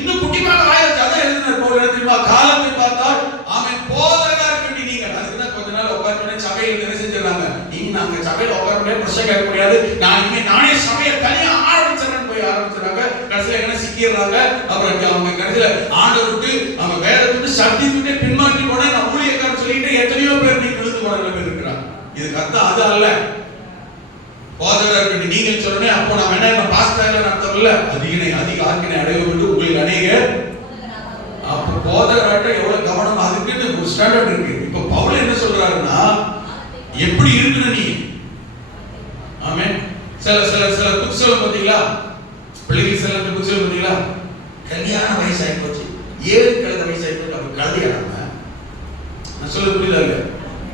இன்னும் குட்டி பால் ஆயிடுச்சு. அதான் எழுதினார் பவுல் தெரியுமா, காலத்தை பார்த்தால் ஆமென் போதகரா இருக்க நீங்கள். அதுக்கு தான் கொஞ்ச நாள் உட்கார்ந்து சபையில் என்ன செஞ்சிடறாங்க, நீங்க நாங்க சபையில் உட்கார முடியாது, பிரச்சனை கேட்க முடியாது, நான் இனிமே நானே சபையை தனியா ஆரம்பிச்சிடறேன்னு போய் ஆரம்பிச்சிடறாங்க. கடைசியில என்ன சிக்கிடுறாங்க. அப்புறம் அவங்க கடைசியில ஆண்டவருக்கு அவங்க வேதத்துக்கு சத்தியத்துக்கு பின்மாற்றி போனா நான் ஊழியக்காரன் சொல்லிட்டு எத்தனையோ பேர் நீங்க விழுந்து போன நிலைமை இருக்கிறாங்க. இதுக்கு அர்த்தம் அது அல்ல. போதகரா இருக்க நீங்கள் சொல்றேன், அப்போ நம்ம என்ன பாஸ்டர்ல அர்த்தம் இல்ல, அதிக ஆக்கினை அடைய வேண்டும் உங்களுக்கு அநேக. அப்ப போதகராட்ட எவ்வளவு கவனம், அதுக்குன்னு ஒரு ஸ்டாண்டர்ட் இருக்கு. இப்ப பவுல் என்ன சொல்றாருன்னா, எப்படி இருக்கணும் நீ. ஆமென். சில புக்ஸ்கள் பாத்தீங்களா, பிள்ளைகள் சில புக்ஸ்கள் பாத்தீங்களா, கல்யாண வயசாகி போச்சு, 7 கழுத வயசாகி போச்சு, அப்ப கழுதையாடாம. நான் சொல்ல புரியல இல்ல,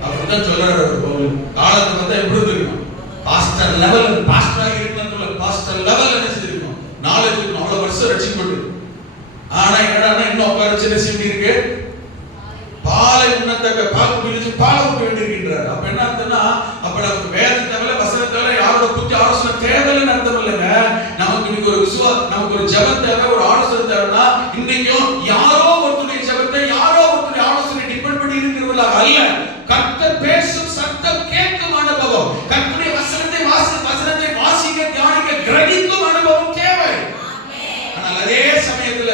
அப்படிதான் சொல்றாரு பவுல். காலத்தை பார்த்தா எப்படி இருக்கணும், பாஸ்டர் லெவல், பாஸ்டரா இருக்கணும், பாஸ்டர் லெவல் என்ன செஞ்சிருக்கணும், நாலேஜ் இருக்கணும். அவ்வளவு வருஷம் ரட்சிக்கப்பட்டு, ஆனா என்னடா இன்னும் உட்கார சின்ன சிம்பி இருக்கு, பாலை உண்ணத்தக்க பால் குடிச்சு பாலை ஊட்ட வேண்டியிருக்கின்றார். அப்ப என்ன அர்த்தம்னா, அப்ப நமக்கு வேதத்தவிர வசனத்தவிர யாரோட புத்தி ஆலோசனை தேவையில்லைன்னு அர்த்தம் இல்லைங்க. நமக்கு இன்னைக்கு ஒரு நமக்கு ஒரு ஜெபம் தேவை, ஒரு ஆலோசனை தேவைன்னா இன்னைக்கும் யாரோ ஒருத்தருடைய ஜெபத்தை யாரோ ஒருத்தருடைய ஆலோசனை டிபெண்ட் பண்ணி இருக்கிறவங்களா அல்ல. கர்த்தர் பேசும் சத்தம் கேட்கும் அனுபவம், கர்த்தருடைய வசனத்தை வாசிக்க தியானிக்க கிரகிக்கும் அனுபவம் தேவை. ஆனால் அதே சமயத்துல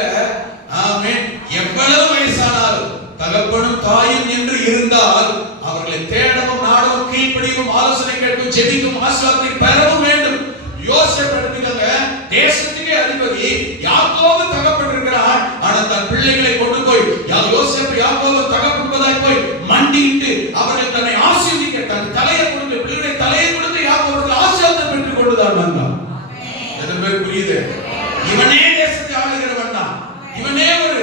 ஆமென், எவ்வளவு வயசானாலும் தகப்பனும் தாயும் என்று இருந்தால் அவர்களை தேடவும் நாடவும் கீழ்ப்படியும் ஆலோசனை கேட்கும் ஜெபிக்கும் ஆசீர்வாதத்தை பெறவும் வேண்டும். யோசேப்பு எடுத்துக்கங்க, தேசத்துக்கே அதிபதி யாக்கோபு தகப்பன் இருக்கிறான். ஆனா தன் பிள்ளைகளை கொண்டு போய் யோசேப்பு யாக்கோபு தகப்பன்பதாய் போய் மண்டியிட்டு அவர்கள் தன்னை ஆசீர்வதிக்க தன் தலையை கொடுத்து பிள்ளைகளை தலையை கொடுத்து யாக்கோபுக்கு ஆசீர்வாதத்தை பெற்றுக் கொண்டுதான் வந்தான். எத்தனை பேர் புரியுது? இவனே தேசத்தை ஆளுகிறவன் தான், இவனே ஒரு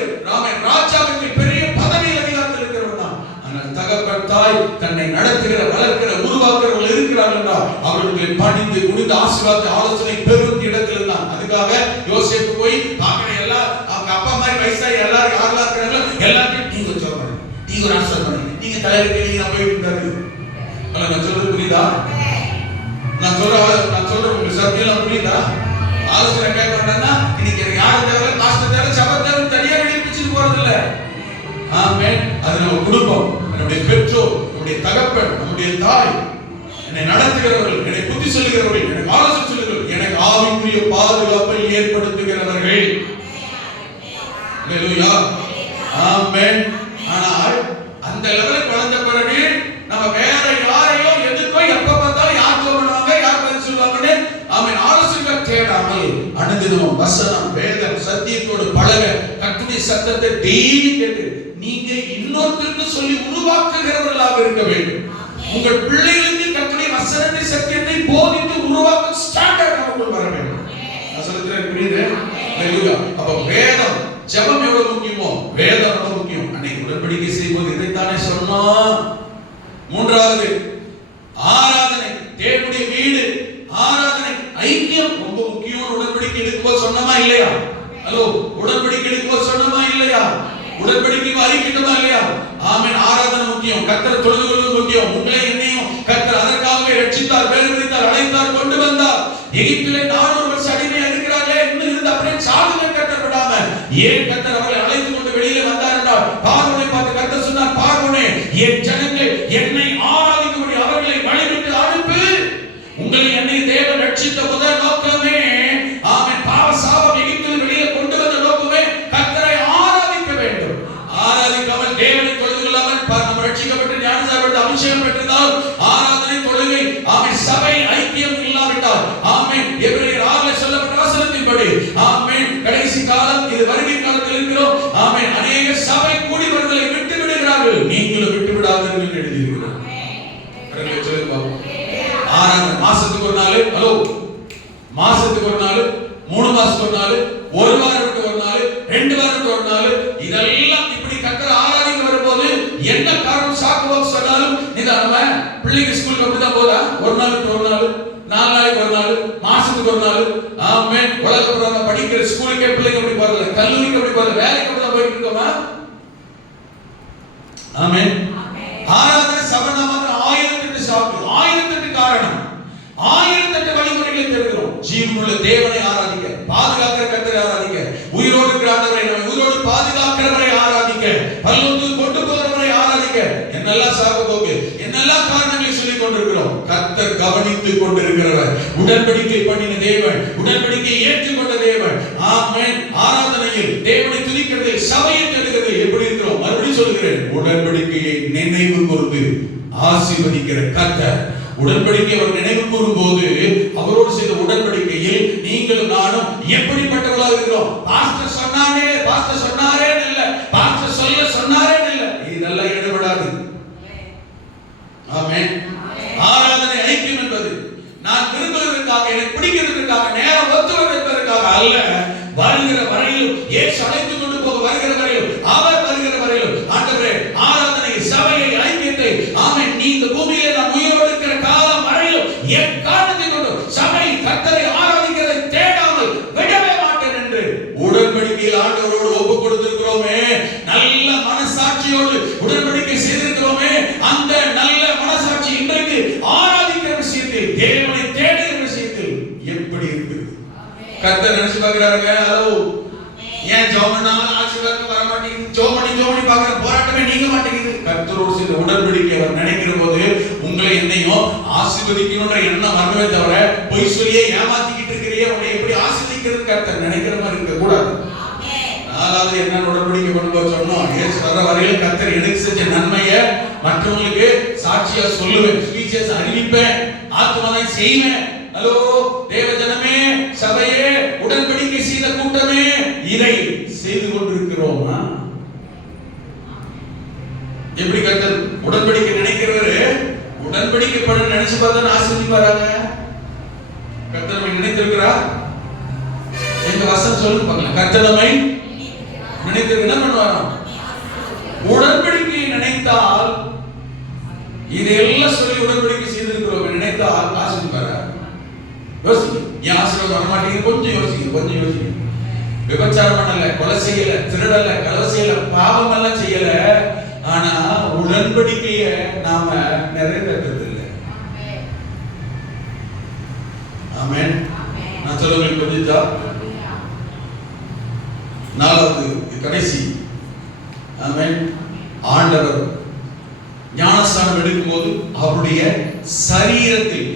ராஜாவுக்கு பெரிய பதவியில் அதிகாரத்தில் இருக்கிறவன் தான். ஆனால் தகப்பன் தாய் தன்னை நடத்துகிற வளர்க்கிற உருவாக்குறவர்கள் இருக்கிறார்கள் என்றால் அவர்களுக்கு பணிந்து குனிந்து ஆசீர்வாத ஆலோசனை பெரும் இடத்தில் தான். அதுக்காக யோசேப்பு போய் பார்க்கிற எல்லாம் அவங்க அப்பா மாதிரி வயசாகி எல்லாரும் யாரெல்லாம் இருக்கிறாங்களோ எல்லாத்தையும் நீங்க சொல்லுங்க, நீங்க ஒரு ஆசீர்வாதம் பண்ணுங்க, நீங்க தலைவருக்கு நீங்க போய் விட்டாரு. நான் சொல்றது புரியுதா? நான் சொல்றேன் உங்களுக்கு சத்தியம் புரியுதா? ஆலோசனை கேட்க மாட்டேன்னா இன்னைக்கு யாரு தேவை, பாஸ்டர் தேவை, சபை தேவை, தனியா வெளியே பிடிச்சிட்டு போறது இல்ல. ஆமென். அது நம்ம குடும்பம், நம்முடைய பெற்றோர், நம்முடைய தகப்பன், நம்முடைய தாய், என்னை நடத்துகிறவர்கள், என்னை புத்தி சொல்லுகிறவர்கள், எனக்கு ஆலோசனை சொல்லுகிறவர்கள், எனக்கு ஆவிக்குரிய பாதுகாப்பை ஏற்படுத்துகிறவர்கள். அல்லேலூயா, ஆமென். ஆனால் அந்த லெவலுக்கு வளர்ந்த பிறகு நம்ம வேற யாரையோ எதுக்கோ எப்ப பார்த்தாலும் யார் சொல்லுவாங்க யார் பதில் சொல்லுவாங்கன்னு ஆமென் ஆலோசனை தேடாமல் அனுதினமும் வசனம் வேதம் சத்தியத்தோடு பழக கர்த்தருடைய சத்தத்தை டெய்லி கேட்டு நீங்க இன்னொருத்தருக்கு சொல்லி உருவாக்குகிறவர்களாக இருக்க வேண்டும். உங்கள் பிள்ளைகளுக்கு கர்த்தருடைய வசனத்தை சத்தியத்தை போதித்து உருவாக்கும் ஸ்டாண்டர்ட் நமக்குள் வர வேண்டும். வசனத்திலே புரியுது? அல்லேலூயா. அப்ப வேதம் ஜெபம் எவ்வளவு முக்கியமோ வேதம் ரொம்ப முக்கியம். அன்னைக்கு உடன்படிக்கை செய்யும்போது இதைத்தானே சொன்னோம். மூன்றாவது ஆராதனை, தேவனுடைய வீடு, ஆராதனை, ஐக்கியம் ரொம்ப முக்கியம். உடன்படிக்கை எடுக்கும்போது சொன்னமா இல்லையா? ஹலோ, உடன்படிக்கை எடுக்கும்போது சொன்னமா இல்லையா? உடன்படிக்கைக்கு அறிக்கிட்டமா இல்லையா? ஆமென். ஆராதனை முக்கியம், கர்த்தரை தொழுது கொள்வது முக்கியம். உங்களை என்னையும் கர்த்தர் அதற்காகவே ரட்சித்தார், வேறு விதித்தார், அழைத்தார், கொண்டு வந்தார். எகிப்திலே 400 வருஷம் அடிமையா இருக்கிறார்களே, இன்னும் இருந்து அப்படியே சாகுங்க கர்த்தர் விடாம. ஏன் கர்த்தர் அவர்களை அழைத்து கொண்டு வெளியிலே வந்தார் என்றால் பார்வோனை பார்த்து கர்த்தர் சொன்னார், பார்வோனே என் ஜனங்கள் என்னை ஆராதிக்கும்படி அவர்களை வழிவிட்டு அனுப்பு. உங்களை என்னை தேவன் ரட்சித்த முதல் நோக்கமே ஆமென் பாவ சாபம் எகிப்தில் வெளியே கொண்டு வந்த நோக்கமே கர்த்தரை ஆராதிக்க வேண்டும். ஆராதிக்காமல் தேவனை தொழுது கொள்ளாமல் நம்ம ரட்சிக்கப்பட்டு ஞானஸ்நானம் அபிஷேகம் பெற்றிருந்தால் ஆராதனை தொழுகை ஆமென் சபை ஐக்கியம் இல்லாவிட்டால் ஆமென் எபிரேயர் 6ல சொல்லப்பட்ட வசனத்தின்படி ஆமென் கடைசி காலம் இது வருகை காலத்தில் இருக்கிறோம். ஆமென் அநேக சபை கூடி வருதலை விட்டு விடுகிறார்கள், நீங்களும் விட்டு விடாதீர்கள் என்று எழுதியிருக்கிறார். கடவுளே சொல்லுங்க பாப்போம். ஆராதனை மாசத்துக்கு ஒரு நாள், ஹலோ மாசத்துக்கு ஒரு நாள், 3 மாசத்துக்கு ஒரு நாள், ஒரு வாரத்துக்கு ஒரு நாள், 2 வாரத்துக்கு ஒரு நாள், இதெல்லாம் இப்படி கர்த்தரை ஆராதிக்க வரும்போது என்ன காரணம் சாக்குவாக்கு சொன்னாலும் இந்த நம்ம பிள்ளைங்க ஸ்கூலுக்கு அப்படிதான் போதா, ஒரு நாளுக்கு ஒரு நாள், 4 நாளைக்கு ஒரு நாள், மாசத்துக்கு ஒரு நாள். ஆமென். உலகப்புறம் படிக்கிற ஸ்கூலுக்கே பிள்ளைங்க அப்படி போறதில்ல, கல்லூரிக்கு அப்படி போறதில்ல, வேலைக்கு அப்படி தான் போயிட்டு இருக்கோமா? ஆமென். ஆராதனை சபை மாத்திரம் 1008 சாக்கு, 1008 காரணம், 1008 வழிகளை தேடுகிறோம். ஜீவனுள்ள தேவனை ஆராதிக்க, பாதுகாக்கிற கர்த்தரை ஆராதிக்க, உயிரோடு இருக்கிற ஆண்டவரை, நம்மை உயிரோடு பாதுகாக்கிறவரை ஆராதிக்க, பரலோகத்துக்கு கொண்டு போகிறவரை ஆராதிக்க, என்னெல்லாம் சாக போக்கு, என்னெல்லாம் காரணங்களை சொல்லிக் கொண்டிருக்கிறோம். கர்த்தர் கவனித்துக் கொண்டிருக்கிறவர், உடன்படிக்கை பண்ணின தேவன், உடன்படிக்கையை ஏற்றுக்கொண்ட தேவன். ஆமென். ஆராதனையில் தேவனை துதிக்கிறதில், சபையை தேடுகிறதில் எப்படி இருக்கிறோம்? மறுபடியும் சொல்கிறேன், உடன்படிக்கையை நினைவு கூர்ந்து ஆசீர்வதிக்கிற கர்த்தர். உடன்படிக்கை அவர் நினைவு கூறும்போது அவரோடு செய்த உடன்படிக்கையில் நீங்களும் நானும் எப்படிப்பட்டவர்களாக இருக்கிறோம்? பாஸ்டர் சொன்னாரே இல்ல, பாஸ்டர் சொன்னாரே இல்ல, இதெல்லாம் ஈடுபடாது. ஆமென். ஆராதனை ஐக்கியம் என்பது நான் விரும்புவதற்காக, எனக்கு பிடிக்கிறதுக்காக, நேரம் ஒத்துவது என்பதற்காக அல்ல. வருகிற வரையிலும், இயேசு அழைத்துக் கொண்டு போக வருகிற வரையிலும், அவர் வருகிற வரையிலும், ஆண்டவரே ஆராதனை, சபையை, ஐக்கியத்தை, ஆமென், நீ இந்த பூமியிலே நான் உயிரோடு இருக்கிற காலம் வரையிலும் எக்காரணத்தை கொண்டு சபை கர்த்தரை ஆராதிக்கிறதை தேடாமல் விடவே மாட்டேன் என்று உடன்படிக்கையில் ஆண்டவரோடு ஒப்புக் கொடுத்திருக்கிறோமே. நல்ல மனசாட்சியோடு உடன்படிக்கை செய்திருக்கிறோமே. அந்த நல்ல மனசாட்சி இன்றைக்கு ஆராதிக்கிற விஷயத்தில், தேவனை தேடுகிற விஷயத்தில் எப்படி இருக்குது? கர்த்தர் நினைச்சு பார்க்கிறாருங்க. அதோ ஏன் ஜெபம்னால ஆசீர்வாதம் வர மாட்டேங்குது, ஜெபம் பார்க்கிற போராட்டமே நீங்க மாட்டேங்குது. கர்த்தரோடு செய்த உடன்படிக்கை அவர் நினைக்கிற போது உங்களை என்னையும் ஆசீர்வதிக்கணும்ன்ற எண்ணம் வரவே தவிர பொய் சொல்லியே ஏமாத்திக்கிட்டு இருக்கிறீங்க, உங்களை எப்படி ஆசீர்வதிக்கிறது கர்த்தர் நினைக்கிற மாதிரி இருக்க கூடாது. நாலாவது என்ன உடன்படிக்கை கொண்டு சொன்னோம், இயேசு வர வரையில் கர்த்தர் எனக்கு செஞ்ச நன்மையை மற்றவங்களுக்கு சாட்சியா சொல்லுவேன், ஸ்பீச்சஸ் அறிவிப்பேன், ஆத்துமாவை செய்வேன். ஹலோ தேவ ஜனமே, சபையே, உடன்படிக்கை செய்த கூட்டமே, இதை செய்து கொண்டிருக்கிறோமா? எப்படி கர்த்தர் உடன்படிக்கை நினைக்கிறவரு உடன்படிக்கை பண்ண நினைச்சு பார்த்தா ஆசீர்வதிப்பாராங்க. கர்த்தர் நம்மை நினைத்திருக்கிறார். எங்க வசனம் சொல்லுங்க பார்க்கலாம். கர்த்தர் நம்மை நினைத்து என்ன பண்ணுவாராம்? உடன்படிக்கையை நினைத்தால், இதெல்லாம் சொல்லி உடன்படிக்கை செய்திருக்கிறோம் நினைத்தால் ஆசீர்வதிப்பாரா? யோசிங்க. ஏன் ஆசீர்வாதம் வர மாட்டேங்குது? கொஞ்சம் யோசிங்க. விபச்சாரம் பண்ணல, கொலை செய்யல, திருடல, களவு செய்யல, பாவம் எல்லாம் செய்யல, ஆனா உடன்படிக்கைய நாம நிறைவேற்றது இல்லை. ஆமென். நான் சொல்லுங்க புரிஞ்சுதா? நாலாவது கடைசி, ஆமென், ஆண்டவர் ஞானஸ்நானம் எடுக்கும் போது அவருடைய சரீரத்தில்,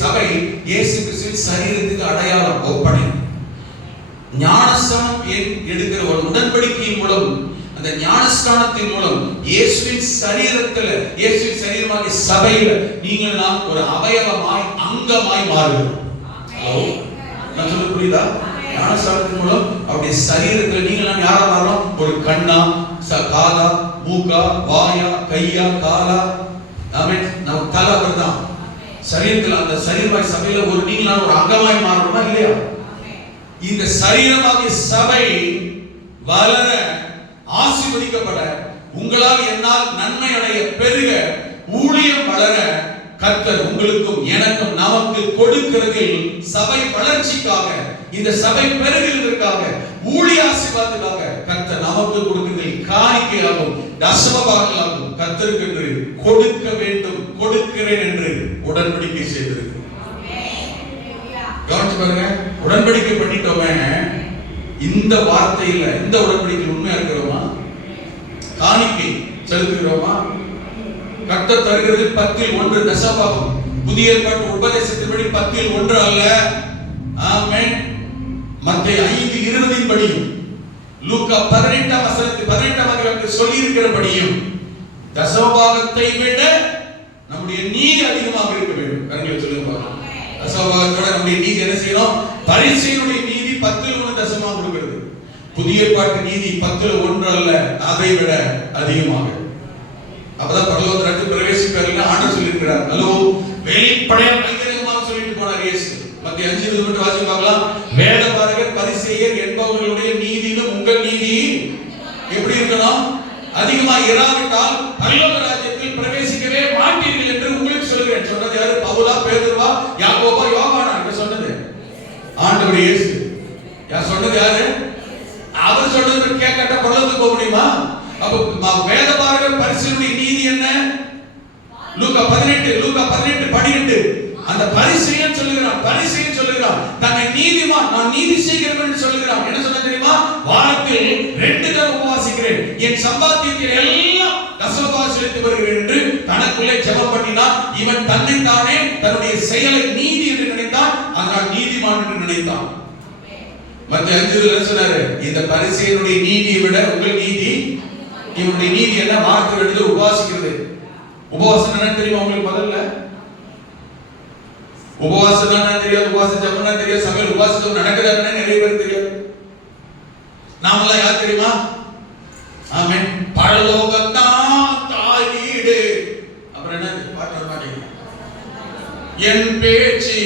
சபை இயேசு கிறிஸ்துவின் சரீரத்துக்கு அடையாளம், ஒப்பனை. ஞானஸ்நானம் எடுக்கிற ஒரு உடன்படிக்கையின் மூலம், அந்த ஞானஸ்நானத்தின் மூலம் இயேசுவின் சரீரத்துல, இயேசுவின் சரீரமாகிய சபையில நீங்கள் நாம் ஒரு அவயவமாய், அங்கமாய் மாறுகிறோம். நான் சொல்ல புரியுதா? ஞானஸ்நானத்தின் மூலம் அவருடைய சரீரத்துல நீங்கள் நாம் யாரா மாறுறோம்? ஒரு கண்ணா, காதா, மூக்கா, வாயா, கையா, காலா, ஆமென், நம்ம தலை அவர்தான். சரீரத்தில் அந்த சரீரமாய் சபையில ஒரு நீங்கள் ஒரு அங்கமாய் மாறணுமா இல்லையா? இந்த சரீரமாகிய சபை வளர, ஆசீர்வதிக்கப்பட, உங்களால் என்னால் நன்மை அடைய, பெருக, ஊழியம் வளர கர்த்தர் உங்களுக்கும் எனக்கும் நமக்கு கொடுக்கிறதில், சபை வளர்ச்சிக்காக, இந்த சபை பெருகுவதற்காக, ஊழிய ஆசீர்வாதத்துக்காக கர்த்தர் நமக்கு கொடுக்கிறதில் காணிக்கையாகும், தசமபாகங்களாகும் கர்த்தருக்கு என்று கொடுக்க வேண்டும், கொடுக்கிறேன் என்று உடன்படிக்கை செய்திருக்கிறோம். கவனிச்சு பாருங்க. உடன்படிக்கை பண்ணிட்டோமே, இந்த வார்த்தையில, இந்த உடன்படிக்கை உண்மையா இருக்கிறோமா? காணிக்கை செலுத்துகிறோமா? கர்த்தர் தருகிறது 10% தசமபாகம். புதிய ஏற்பாட்டு உபதேசத்தின்படி 10% அல்ல. ஆமென். மத்தேயு 5:20 படியும், லூக்கா 18 அதிகாரத்தில் சொல்லி இருக்கிறபடியும் தசமபாகத்தை விட நம்முடைய நீதி அதிகமாக இருக்க வேண்டும். கரங்களை சொல்லுங்க பாருங்க. தசமபாகத்தோட நம்முடைய நீதி என்ன செய்யணும்? பரிசேயனுடைய நீதி 10% தசமமாக கொடுக்கிறது. புதிய ஏற்பாட்டு நீதி 10% அல்ல, அதை விட அதிகமாக. அப்பதான் பரலோக ராஜ்யத்தில் பிரவேசிப்பார்கள் ஆண்டவர் சொல்லியிருக்கிறார். ஹலோ, வெளிப்படையா பகிரங்கமாக சொல்லிட்டு போனார் இயேசு. மத்திய 5:20 மட்டும் வாசிச்சு பார்க்கலாம். வேதபாரகர், பரிசேயர் என்பவர்களுடைய நீதியிலும் உங்கள் நீதி எப்படி இருக்கணும்? அதிகமா இராவிட்டால் பரலோக ராஜ்யத்தில் பிரவேசிக்கவே மாட்டீர்கள் என்று உங்களுக்கு சொல்கிறேன். சொன்னது யாரு? பவுலா, பேதுருவா, யாக்கோபா, யோவானா? என்று சொன்னது ஆண்டவர் இயேசு. யார் சொன்னது? யாரு? அவர் சொன்னது கேட்கட்ட பரலோகத்துக்கு போக முடியுமா? அப்ப வேதபாரகர், பரிசேயருடைய நீதி என்ன? லூக்கா 18:12 அந்த பரிசேயன் சொல்லுகிறான் தன்னை நீதிமான், நான் நீதி செய்கிறவன் என்று சொல்லுகிறான். என்ன சொல்ல தெரியுமா? வாரத்தில் 2 தடவை உபவாசிக்கிறேன், என் சம்பாத்தியத்தில் எல்லாம் தசமபாகம் செலுத்தி வருகிறேன் என்று தனக்குள்ளே ஜெபம் பண்ணினான். இவன் தன்னை தானே தன்னுடைய செயலை நீதி என்று நினைத்தான், அதனால் நீதிமான் என்று நினைத்தான். மத்திய 5 சொன்னாரு, இந்த பரிசேயனுடைய நீதியை விட உங்கள் நீதி, இவனுடைய நீதி என்ன? வாரத்தில் 2 தடவை உபவாசிக்கிறது. உபவாசம் என்ன தெரியுமா உங்களுக்கு? முதல்ல உபவாசம் என்ன தெரியாது, உபவாசம் ஜெபம்னா தெரியாது, சபையில் உபவாசம் நடக்குதுன்னு நிறைய பேருக்கு தெரியாது. நாமெல்லாம் யார் தெரியுமா? ஆமென். பரலோகத்தான் தாய் வீடு. அப்புறம் என்ன பாட்டு வர மாட்டீங்க? என் பேச்சு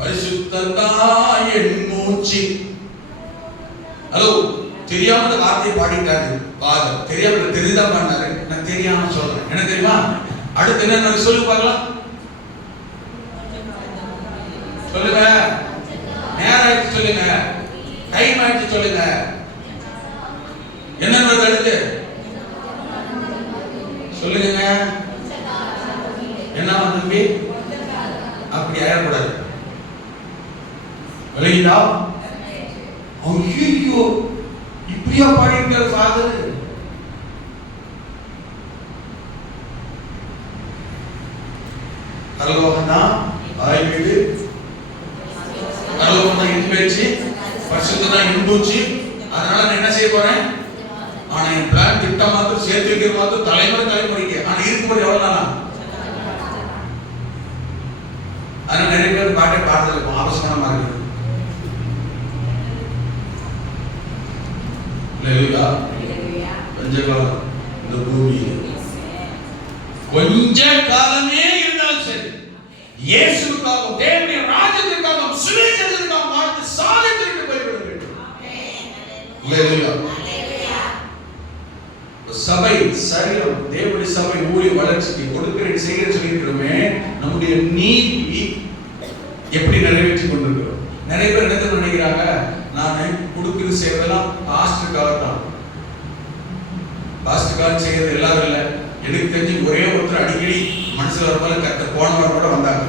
பரிசுத்தந்தான் என் மூச்சு. ஹலோ, தெரியாம அந்த வார்த்தையை பாடிட்டாரு பாதர். தெரியாம தெரிந்தா பண்ணாரு, நான் தெரியாம சொல்றேன். என்ன தெரியுமா? அடுத்து என்ன சொல்லி பார்க்கலாம்? சொல்லுங்க. நேரம் ஆயிடுச்சு சொல்லுங்க. டைம் ஆயிடுச்சு சொல்லுங்க. என்ன அடுத்து சொல்லுங்க. என்ன தம்பி? அப்படி ஆயிடக்கூடாது. விளங்கிட்டா? ஐயோ, இப்படியா பாடியிருக்காரு ஃபாதர்? பரலோகம்னா தாய் வீடு, பரலோகம்னா என் பேச்சு, பரிசுத்தம்னா என் மூச்சு. அதனால நான் என்ன செய்ய போறேன்? ஆனா என் பிளான் திட்டம் மாத்திரம் சேர்த்து வைக்கிற மாத்திரம் தலைமுறைக்கு. ஆனா இருக்கும்போது எவ்வளவு நாளா? அதனால நிறைய பேர் பாட்டை பாடுறது அவசரமா இருக்கு. இந்த பூமியில் கொஞ்ச காலமே இருந்தாலும் சரி, இயேசுவுக்காகவும் தேவனுடைய ராஜ்யத்திற்காகவும் சுவிசேஷத்திற்காகவும் வாழ்ந்து சாதித்துவிட்டு போய்விட வேண்டும். சபை சரீரம், தேவனுடைய சபை ஊழிய வளர்ச்சிக்கு கொடுக்கிறேன் செய்கிறேன் சொல்லியிருக்கிறோமே, நம்முடைய நீதி எப்படி நிறைவேற்றி கொண்டிருக்கிறோம்? நிறைய பேர் என்ன நினைக்கிறாங்க, நான் கொடுக்கிறது செய்வதெல்லாம் பாஸ்டருக்காக தான். பாஸ்டருக்காக செய்யறது எல்லாரும் இல்லை. எனக்கு தெரிஞ்சு ஒரே ஒருத்தர் அடிக்கடி மனசுல வரப்போல போன வாரம் கூட வந்தாங்க,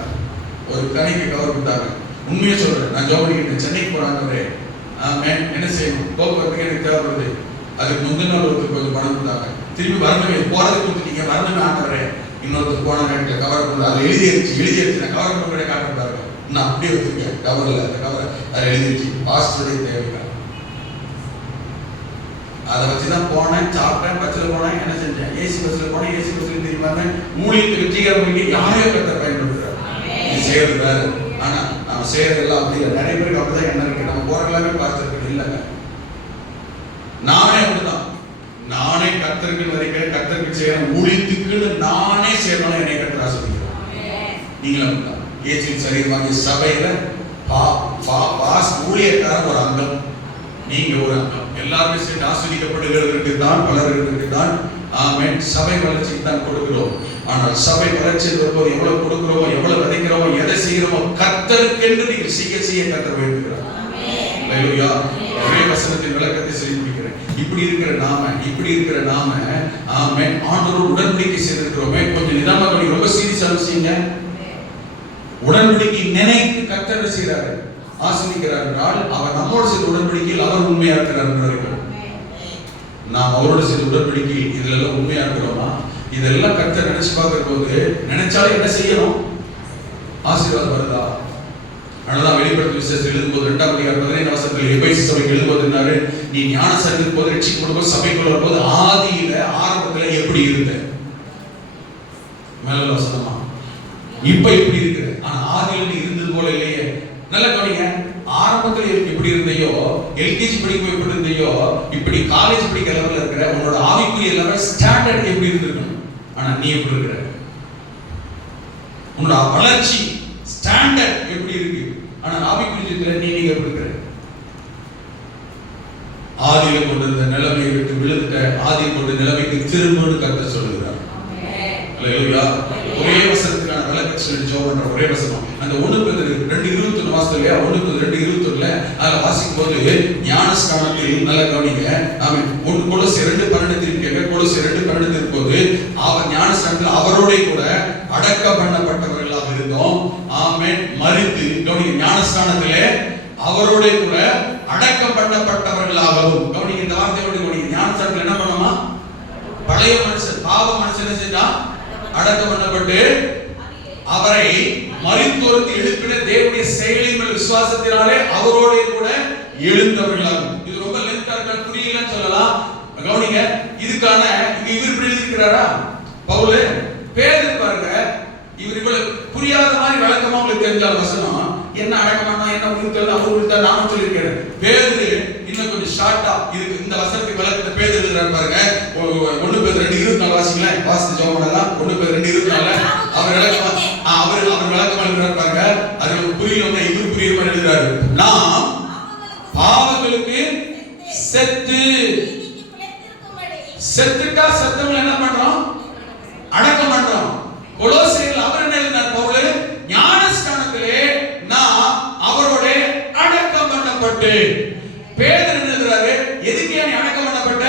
ஒரு கணிக்கு கவர் கொடுத்தாங்க. உண்மையை சொல்றேன், நான் ஜோப் பண்ணிக்கிட்டேன், சென்னைக்கு போறாங்க. என்ன செய்யணும், போக்குவரத்துக்கு எனக்கு தேவைப்படுது. அதுக்கு முந்தின நாள் ஒருத்தர் கொஞ்சம் பணம் கொடுத்தாங்க. திரும்பி வரணுமே, போறதுக்கு கொடுத்துட்டீங்க, வரணுமே ஆண்டவரே. இன்னொருத்தர் போன நேரத்தில் கவர் கொடுத்து அதை எழுதிடுச்சு நான் கவர் பண்ண காட்டுறாங்க. நான் அப்படியே வச்சிருக்கேன் கவரில், அந்த கவரை அதை எழுதிடுச்சு பாஸ்டருடைய தேவைக்காக. அதை வச்சுதான் போனேன், சாப்பிட்டேன், பஸ்ஸில் போனேன், என்ன செஞ்சேன், ஏசி பஸ்ஸில் போனேன், ஏசி பஸ்ஸில் தெரியுமா ஊழியத்துக்கு வெற்றிகரமாக யாரையோ கற்ற பயன்படுத்துறாரு. நீ செய்யறது வேறு, ஆனா நம்ம செய்யறது எல்லாம் அப்படி இல்லை. நிறைய பேருக்கு அப்படிதான் என்ன இருக்கு, நம்ம போற எல்லாமே பார்த்துருக்கு இல்லைங்க. நானே அப்படிதான், நானே கர்த்தருக்கு வரைக்கிறேன், கர்த்தருக்கு செய்யறேன், ஊழியத்துக்குன்னு நானே செய்யணும். என்னை கர்த்தர் ஆசீர்வதிக்கிறார். நீங்களும் அப்படிதான். இயேசுவின் சரீரம் வாங்கிய சபையில ஊழியக்காரன் ஒரு அங்கம், நீங்க ஒரு அங்கம். எல்லாருமே சேர்ந்து ஆஸ்வதிக்கப்படுகிறதற்கு தான், பலருக்கு தான். ஆமென். சபை வளர்ச்சிக்கு தான் கொடுக்கிறோம். ஆனால் சபை வளர்ச்சி வரும்போது எவ்வளவு கொடுக்கிறோமோ, எவ்வளவு விதைக்கிறோமோ, எதை செய்கிறோமோ, கர்த்தருக்கு என்று நீங்கள் செய்ய கர்த்தர் வேண்டுகிறார். அல்லேலூயா. ஒரே வசனத்தின் விளக்கத்தை சொல்லி முடிக்கிறேன். இப்படி இருக்கிற நாம ஆமென் ஆண்டவரோடு உடன்படிக்கை செய்திருக்கிறோமே. கொஞ்சம் நிதானமா, ரொம்ப சீரியஸா விஷயங்க. உடன்படிக்கை நினைத்து கர்த்தர் செய்கிறாரு, ஆசீர்வதிக்கிறார் என்றால் அவர் நம்மோடு செய்த உடன்படிக்கையில் அவர் உண்மையா இருக்கிறார் என்பதற்கு. நாம் அவரோடு செய்த உடன்படிக்கை இதுல எல்லாம் உண்மையா இருக்கிறோமா? இதெல்லாம் கர்த்தர் நினைச்சு பார்க்கிற போது நினைச்சாலும் என்ன செய்யணும்? ஆசீர்வாதம் வருதா? அதனாலதான் வெளிப்படுத்தும் விசேஷம் எழுதும்போது 2ஆம் அதிகாரம் 15 வசனத்தில் எபேசு சபைக்கு எழுதும்போது, நீ ஞானஸ்நானம் போது ரட்சிக்கப்படும்போது சபைக்குள்ள வரும்போது ஆதியில ஆரம்பத்துல எப்படி இருந்த? மேல வசனமா இப்ப எப்படி இருக்கு? ஆனா ஆதியில நீ இருந்தது போல இல்லையே. நல்ல கவனிங்க. ஆரம்பத்துல எப்படி இருந்தையோ, எல்கேஜி படிக்கும் எப்படி இருந்தையோ, இப்படி காலேஜ் படிக்கிற லெவல்ல இருக்கிற உன்னோட ஆவிக்குரிய லெவல் ஸ்டாண்டர்ட் எப்படி இருந்திருக்கணும்? ஆனா நீ எப்படி இருக்கிற? உன்னோட வளர்ச்சி ஸ்டாண்டர்ட் எப்படி இருக்கு? ஆனா ஆவிக்குரியத்துல நீங்க எப்படி இருக்கிற? ஆதியில கொண்டிருந்த நிலைமையை விட்டு விழுந்துட்ட, ஆதியில் கொண்ட நிலைமைக்கு திரும்பன்னு கர்த்தர் சொல்லுகிறார். அல்லேலூயா. ஒரே வசனத்துக்கான விளக்கத்தை சொல்லி ஜெபம் பண்ற ஒரே வசனம் அந்த 1 பேதுரு 2:21 வாசல்ல 1 பேதுரு 2:21ல அத வாசிக்கும் போது ஞானஸ்நானத்தில் நல்ல கவனிங்க. ஆமென். கொலோசியர் 2:12 கேட்க, கொலோசியர் 2:12 போது அவர் ஞானஸ்நானத்தில் அவரோட கூட அடக்கம் பண்ணப்பட்டவர்களாக இருந்தோம். ஆமென். ஆமென் மரித்து கவனிங்க ஞானஸ்நானத்திலே அவரோட கூட அடக்கம் பண்ணப்பட்டவர்களாகவும் கவனிங்க இந்த வார்த்தையோட கவனிங்க ஞானஸ்நானத்தில் என்ன பண்ணுமா பழைய மனுஷன் பாவ மனுஷன் செஞ்சா அடக்கம் பண்ணப்பட்டு அவரை மரித்தோருக்கு எழுப்பின தேவனுடைய செயலின் மேல் விசுவாசத்தினாலே அவரோட கூட எழுந்தவர்களாகும். இது ரொம்ப லென்த்தா இருக்க புரியலன்னு சொல்லலாம். கவனிங்க இதுக்கான இங்க இவர் இப்படி இருக்கிறாரா பவுல் பேதுரு பாருங்க இவர் இவ்வளவு புரியாத மாதிரி விளக்கமா உங்களுக்கு தெரிஞ்சால் வசனம் என்ன அடக்கமானா என்ன உயிர்த்தல் அவர் உயிர்த்தல் நானும் சொல்லியிருக்கேன். பேதுரு இன்னும் கொஞ்சம் ஷார்ட்டா இதுக்கு இந்த வசனத்துக்கு விளக்கத்தை பேதுரு எழுதுறாரு பாருங்க. 1 பேதுரு 2:24 வாசிங்களேன். வாசித்து ஜெபம் பண்ணலாம். 1 பேதுரு 2:24 அவர் விளக்கமா அவர் விளக்கமா எழுதுறாரு பாருங்க. அது புரியல இவர் புரியுற மாதிரி எழுதுறாரு. நாம் பாவங்களுக்கு செத்துட்டா செத்தவங்க என்ன பண்றோம் அடக்கம் பண்றோம். கொலோசியர்கள் அவர் என்ன எழுதினார் பவுல் ஞானஸ்நானத்திலே நான் அவரோட அடக்கம் பண்ணப்பட்டு. பேதுரு என்ன எழுதுறாரு எதுக்கு நீ அடக்கம் பண்ணப்பட்ட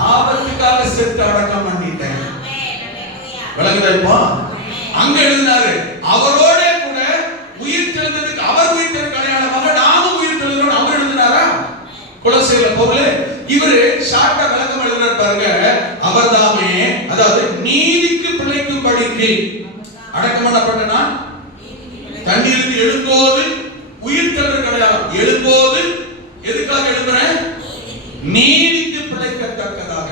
பாவத்துக்காக செத்து அடக்கம் பண்ணிட்டேன். விளங்குதா இப்போ அங்க எழுதினாரு அவரோட கூட உயிர் தெழுந்ததுக்கு அவர் உயிர் தெழுந்த அடையாளமாக நாமும் உயிர் தெழுந்தோம் அவர் எழுதினாரா கொலோசியர்கள் பவுல் இவரு ஷார்ட்டா விளக்கம் எழுதுறாரு பாருங்க. அவர்தாமே அதாவது நீதிக்கு பிழைக்கும்படிக்கு அடக்கம் பண்ணப்பட்டனா தண்ணீருக்கு எழும்போது உயிர் தெழுந்த அடையாளம் எழும்போது எதுக்காக எழுதுறேன் நீதிக்கு பிழைக்கத்தக்கதாக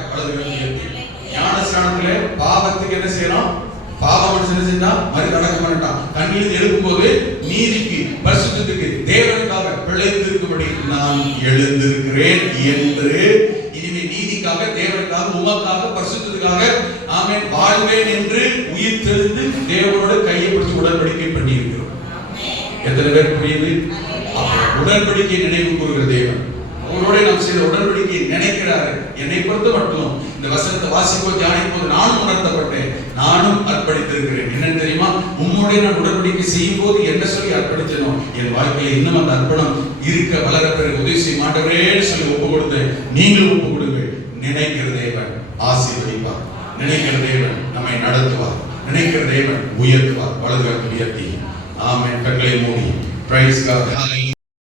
ஞானஸ்நானத்திலே பாவத்துக்கு என்ன செய்யணும் பாவம் செஞ்சா மறு அடக்கம் பண்ணிட்டான். தண்ணீர் எழுப்பும்போது நீதிக்கு பரிசுத்தத்துக்கு தேவனுக்காக பிழைத்திருக்கும்படி நான் எழுந்திருக்கிறேன் என்று இனிமே நீதிக்காக தேவனுக்காக உமக்காக பரிசுத்தத்துக்காக ஆமென் வாழ்வேன் என்று உயிர் தெழுந்து தேவனோடு கையை பிடித்து உடன்படிக்கை பண்ணி இருக்கிறோம். எத்தனை பேர் புரியுது? உடன்படிக்கை நினைவு கூறுகிற தேவன் அவரோட நாம் செய்த உடன்படிக்கை நினைக்கிறாரு. என்னை பொறுத்த மட்டும் இந்த வசனத்தை வாசிப்போது தியானிப்போது நானும் உணர்த்தப்பட்டேன். நானும் அர்ப்பணித்திருக்கிறேன். என்னன்னு தெரியுமா உம்முடைய நான் உடன்படிக்கை செய்யும் போது என்ன சொல்லி அர்ப்பணிச்சனோ என் வாழ்க்கையில இன்னும் அந்த அர்ப்பணம் இருக்க வளர பிறகு உதவி செய்ய மாட்டவரேன்னு சொல்லி ஒப்பு கொடுத்தேன். நீங்களும் ஒப்பு கொடுங்க. நினைக்கிற தேவன் ஆசீர்வதிப்பார். நினைக்கிற தேவன் நம்மை நடத்துவார். நினைக்கிற தேவன் உயர்த்துவார். வலது கரத்தை உயர்த்தி ஆமென். கண்களை மூடி பிரைஸ் காட்.